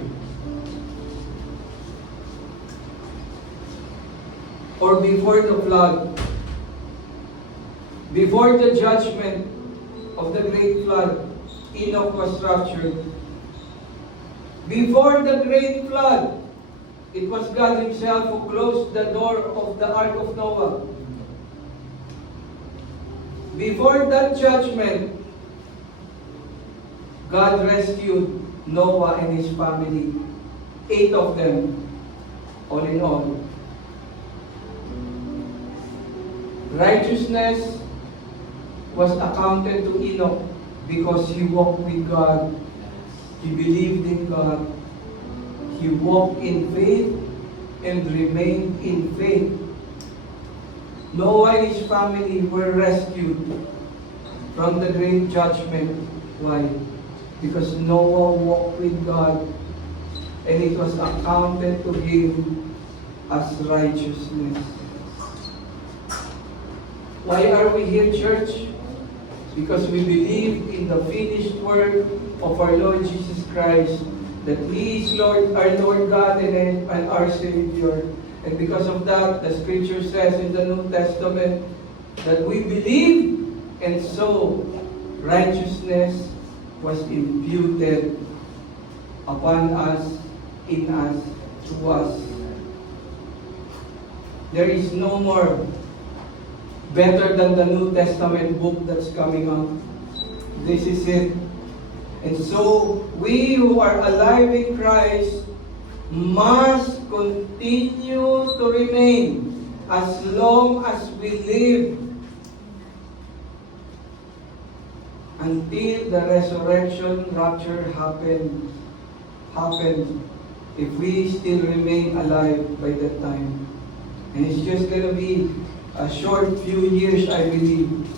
Or before the flood, before the judgment of the great flood, Enoch was raptured. Before the great flood, it was God Himself who closed the door of the Ark of Noah. Before that judgment, God rescued Noah and his family. 8 of them, all in all. Righteousness was accounted to Enoch because he walked with God. He believed in God. He he walked in faith and remained in faith. Noah and his family were rescued from the great judgment. Why? Because Noah walked with God, and it was accounted to him as righteousness. Why are we here, church? Because we believe in the finished work of our Lord Jesus Christ, that He is Lord, our Lord God and our Savior. And because of that, the Scripture says in the New Testament that we believe, and so righteousness was imputed upon us, in us, to us. There is no more better than the New Testament book that's coming out. This is it. And so, we who are alive in Christ must continue to remain as long as we live until the resurrection rapture happens, if we still remain alive by that time. And it's just going to be a short few years, I believe.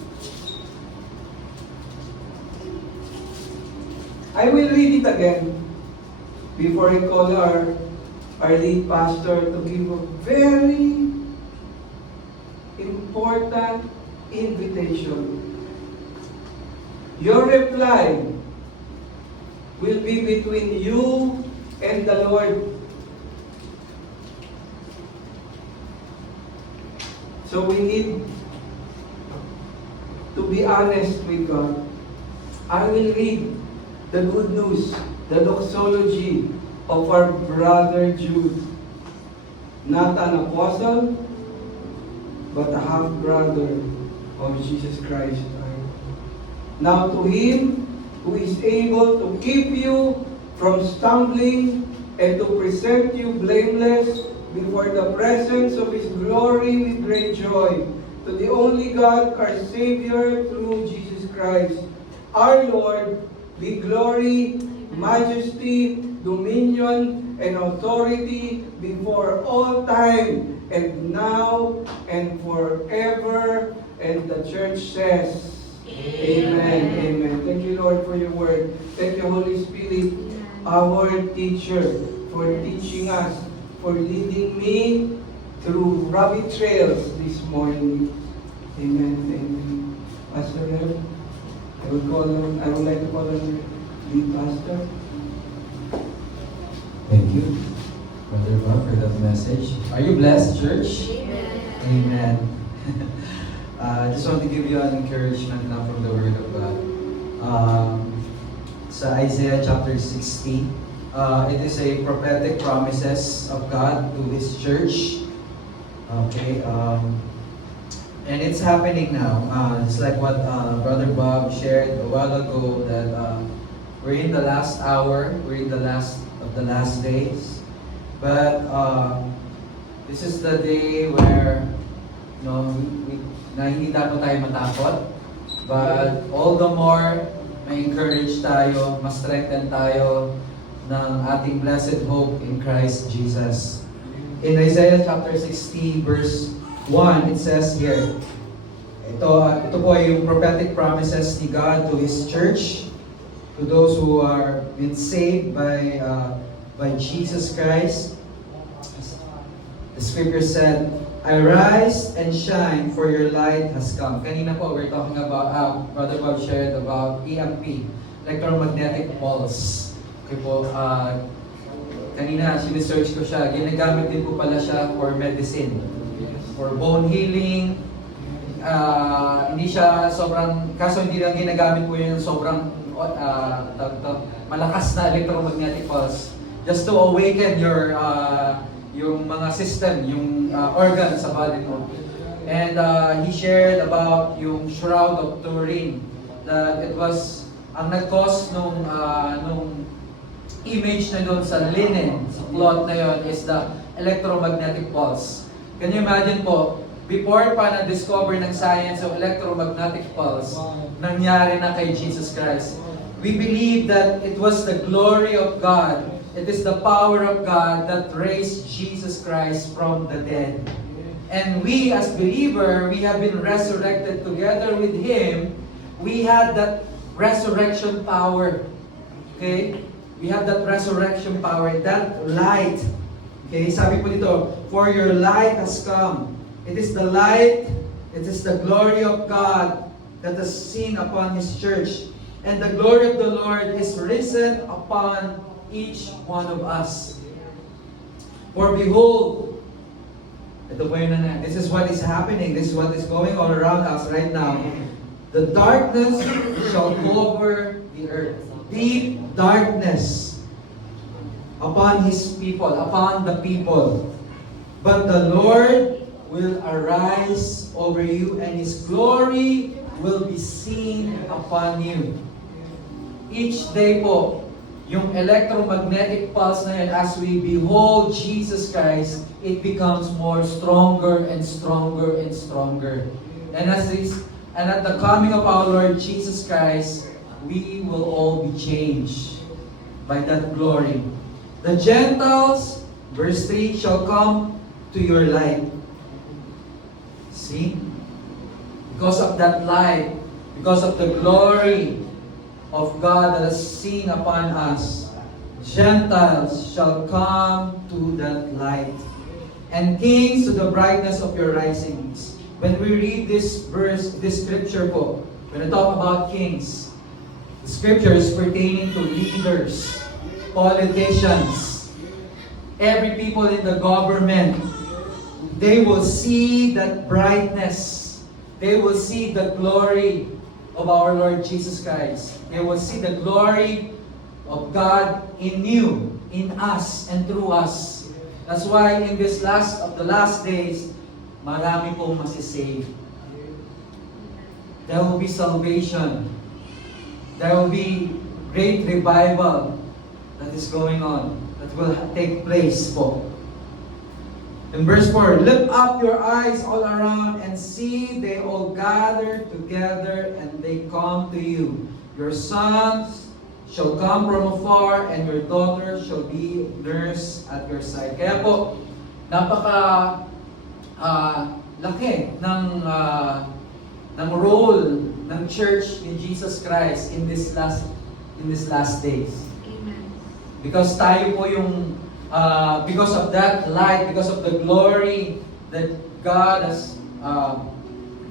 I will read it again before I call our lead pastor to give a very important invitation. Your reply will be between you and the Lord. So we need to be honest with God. I will read the good news, the doxology of our brother Jude. Not an apostle, but a half-brother of Jesus Christ. Now to Him who is able to keep you from stumbling and to present you blameless before the presence of His glory with great joy, to the only God, our Savior, through Jesus Christ, our Lord, be glory, majesty, dominion, and authority before all time, and now, and forever. And the church says, Amen. Amen. Thank you, Lord, for your word. Thank you, Holy Spirit, our teacher, for teaching us, for leading me through rabbit trails this morning. Amen. Amen. Pastor Rev, I would like to call on lead pastor. Thank you, Brother Bob, for that message. Are you blessed, church? Amen. Amen. I just want to give you an encouragement now from the Word of God. Sa Isaiah chapter 60, it is a prophetic promises of God to His church. Okay, and it's happening now. Just like what Brother Bob shared a while ago, that we're in the last hour, we're in the last of the last days. But this is the day where na hindi dapat tayo matakot, but all the more may encourage tayo, mas strengthen tayo ng ating blessed hope in Christ Jesus. In Isaiah chapter 60 verse 1, it says here, ito po ay yung prophetic promises ni God to His church, to those who are been saved by Jesus Christ. The scripture said, "Arise and shine, for your light has come." Kanina po, we're talking about, Brother Bob shared about EMP, electromagnetic pulse. Okay po, kanina, sinesearch ko siya, ginagamit din po pala siya for medicine, for bone healing. Hindi siya sobrang, kaso hindi lang ginagamit po yun sobrang malakas na electromagnetic pulse, just to awaken yung mga system, yung organ sa body mo. And he shared about yung Shroud of Turin, that it was, ang nag-cause nung image na doon sa linen, sa cloth na yon, is the electromagnetic pulse. Can you imagine po, before pa na-discover ng science yung electromagnetic pulse, nangyari na kay Jesus Christ. We believe that it was the glory of God It is the power of God that raised Jesus Christ from the dead. And we as believer, we have been resurrected together with Him. We had that resurrection power. Okay? We have that resurrection power, that light. Okay, sabi po dito, for your light has come. It is the light, it is the glory of God that has seen upon His church. And the glory of the Lord is risen upon each one of us. For behold, ito po yun na, this is what is happening, this is what is going all around us right now. The darkness shall cover the earth. Deep darkness upon His people, upon the people. But the Lord will arise over you, and His glory will be seen upon you. Each day po, yung electromagnetic pulse na yun, as we behold Jesus Christ, it becomes more stronger and stronger and stronger. And at the coming of our Lord Jesus Christ, we will all be changed by that glory. The Gentiles, verse 3, shall come to your light. See? Because of that light, because of the glory of God that is seen upon us, Gentiles shall come to that light, and kings to the brightness of your risings. When we read this verse, this scripture po, when we talk about kings, the scripture is pertaining to leaders, politicians, every people in the government. They will see that brightness. They will see the glory of our Lord Jesus Christ. They will see the glory of God in you, in us, and through us. That's why in this last of the last days, marami pong masisave. There will be salvation. There will be great revival that is going on, that will take place po. In verse 4, lift up your eyes all around and see they all gather together and they come to you. Your sons shall come from afar and your daughters shall be nurse at your side. Kaya po, napaka laki ng role ng church in Jesus Christ in this last days. Amen. Because tayo po yung because of that light, because of the glory that God has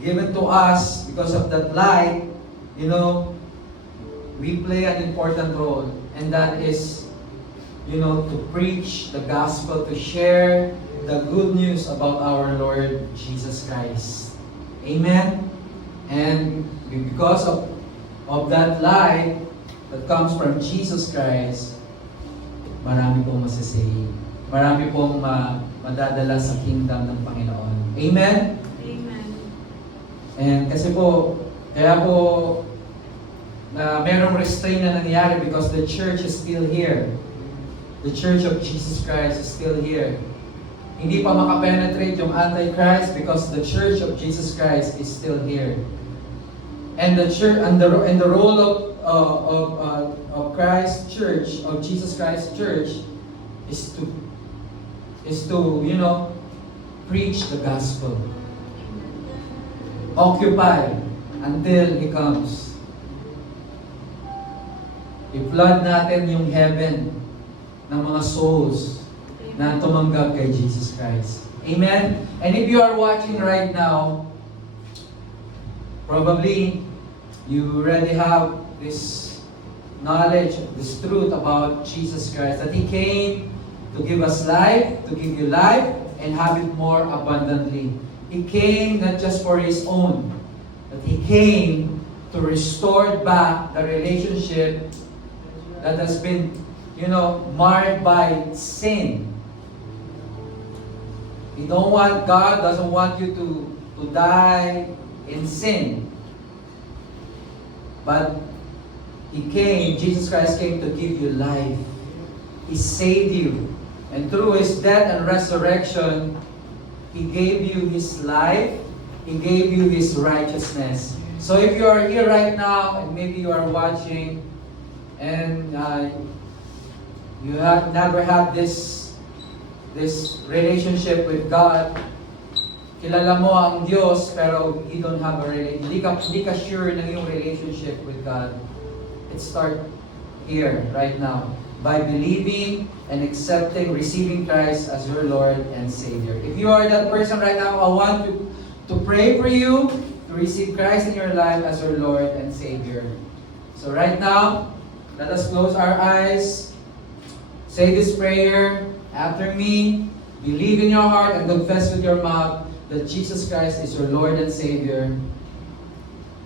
given to us, because of that light, you know, we play an important role, and that is, you know, to preach the gospel, to share the good news about our Lord Jesus Christ. Amen. And because of that light that comes from Jesus Christ, marami pong masasave. Marami pong madadala sa kingdom ng Panginoon. Amen? Amen. And kasi po, kaya po, merong restraint na nangyari because the church is still here. The church of Jesus Christ is still here. Hindi pa makapenetrate yung Antichrist because the church of Jesus Christ is still here. And the church and the role of Christ Church, of Jesus Christ Church, is to you know, preach the gospel. Occupy until He comes. I-flood natin yung heaven ng mga souls na tumanggap kay Jesus Christ. Amen? And if you are watching right now, probably you already have this knowledge, this truth about Jesus Christ, that He came to give us life, to give you life, and have it more abundantly. He came not just for His own, but He came to restore back the relationship that has been, you know, marred by sin. God doesn't want you to die in sin. But He came, Jesus Christ came to give you life. He saved you. And through His death and resurrection, He gave you His life. He gave you His righteousness. So if you are here right now, and maybe you are watching, and you have never had this relationship with God, kilala mo ang Diyos pero you don't have a hindi ka sure ng yung relationship with God, it start here, right now, by believing and accepting, receiving Christ as your Lord and Savior. If you are that person right now, I want to pray for you to receive Christ in your life as your Lord and Savior. So right now, let us close our eyes, say this prayer after me, believe in your heart and confess with your mouth that Jesus Christ is your Lord and Savior,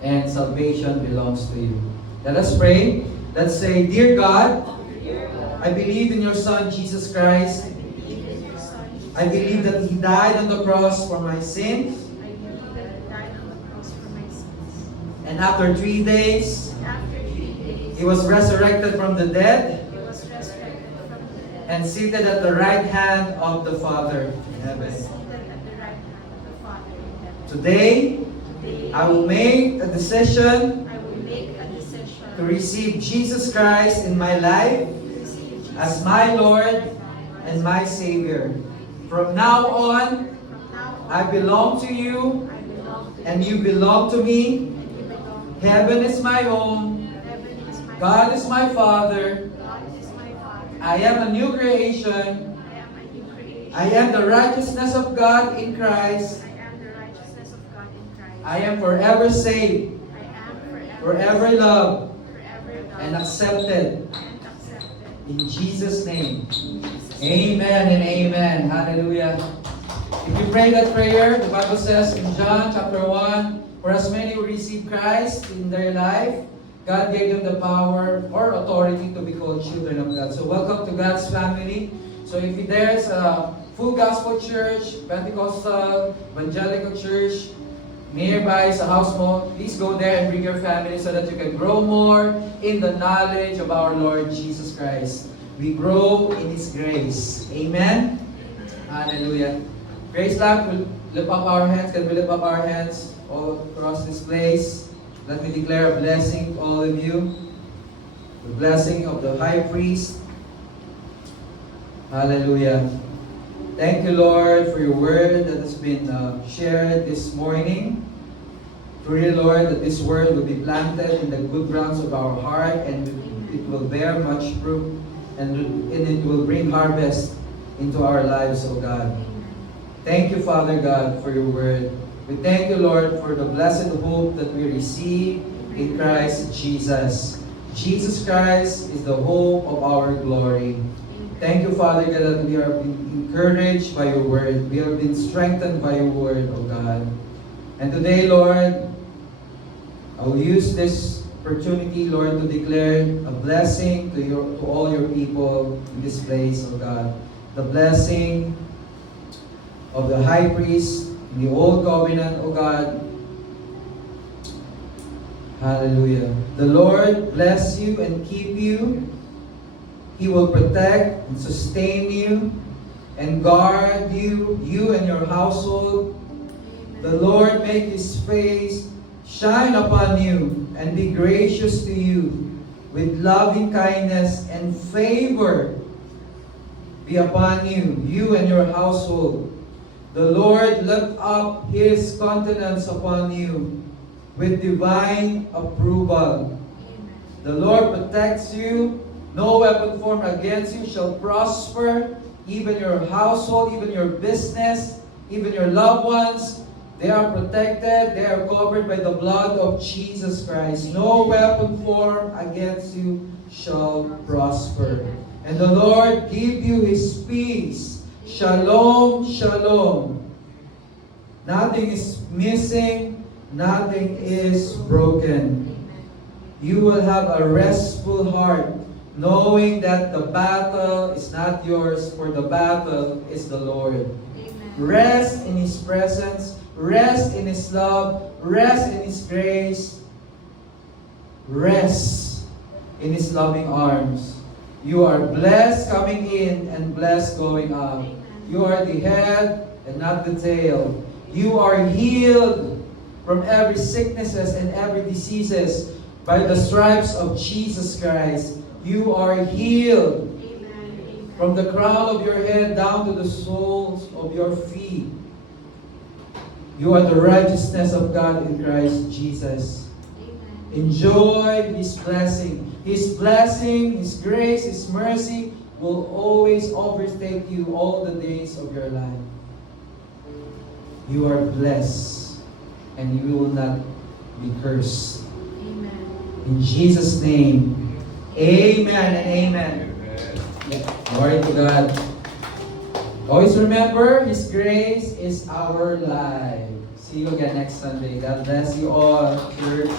and salvation belongs to you. Let us pray. Let's say, Dear God, I believe in your Son, Jesus Christ. I believe that He died on the cross for my sins. And after 3 days, He was resurrected from the dead and seated at the right hand of the Father in heaven. Today, I will make a decision to receive Jesus Christ in my life as my Lord and my Savior. From now on, I belong to you and you belong to me. Heaven is my home. God is my Father. I am a new creation. I am the righteousness of God in Christ. I am forever saved, forever loved, and accepted. In Jesus' name. Amen and amen. Hallelujah. If you pray that prayer, the Bible says in John chapter 1, for as many who receive Christ in their life, God gave them the power or authority to be called children of God. So welcome to God's family. So if there's a full gospel church, Pentecostal, evangelical church, nearby sa house mo, please go there and bring your family so that you can grow more in the knowledge of our Lord Jesus Christ. We grow in His grace. Amen? Hallelujah. Praise God. We'll lift up our hands. Can we lift up our hands all across this place? Let me declare a blessing to all of you. The blessing of the high priest. Hallelujah. Thank you, Lord, for your word that has been shared this morning. Pray, Lord, that this word will be planted in the good grounds of our heart and it will bear much fruit and it will bring harvest into our lives, O God. Thank you, Father God, for your word. We thank you, Lord, for the blessed hope that we receive in Christ Jesus. Jesus Christ is the hope of our glory. Thank you, Father God, that we are encouraged by your word. We have been strengthened by your word, O God. And today, Lord, I will use this opportunity, Lord, to declare a blessing to all your people in this place, O God. The blessing of the high priest in the old covenant, O God. Hallelujah. The Lord bless you and keep you. He will protect and sustain you and guard you and your household. The Lord make His face shine upon you and be gracious to you with loving kindness and favor be upon you, you and your household. The Lord lift up His countenance upon you with divine approval. The Lord protects you. No weapon formed against you shall prosper. Even your household, even your business, even your loved ones, they are protected. They are covered by the blood of Jesus Christ. No weapon formed against you shall prosper. And the Lord give you His peace. Shalom, shalom. Nothing is missing. Nothing is broken. You will have a restful heart, knowing that the battle is not yours, for the battle is the Lord. Amen. Rest in His presence, rest in His love, rest in His grace, rest in His loving arms. You are blessed coming in and blessed going out. You are the head and not the tail. You are healed from every sicknesses and every diseases by the stripes of Jesus Christ. You are healed. Amen. From the crown of your head down to the soles of your feet. You are the righteousness of God in Christ Jesus. Enjoy His blessing. His blessing, His grace, His mercy will always overtake you all the days of your life. You are blessed and you will not be cursed. Amen. In Jesus' name, amen and amen. Yeah. Glory to God. Always remember, His grace is our life. See you again next Sunday. God bless you all, church.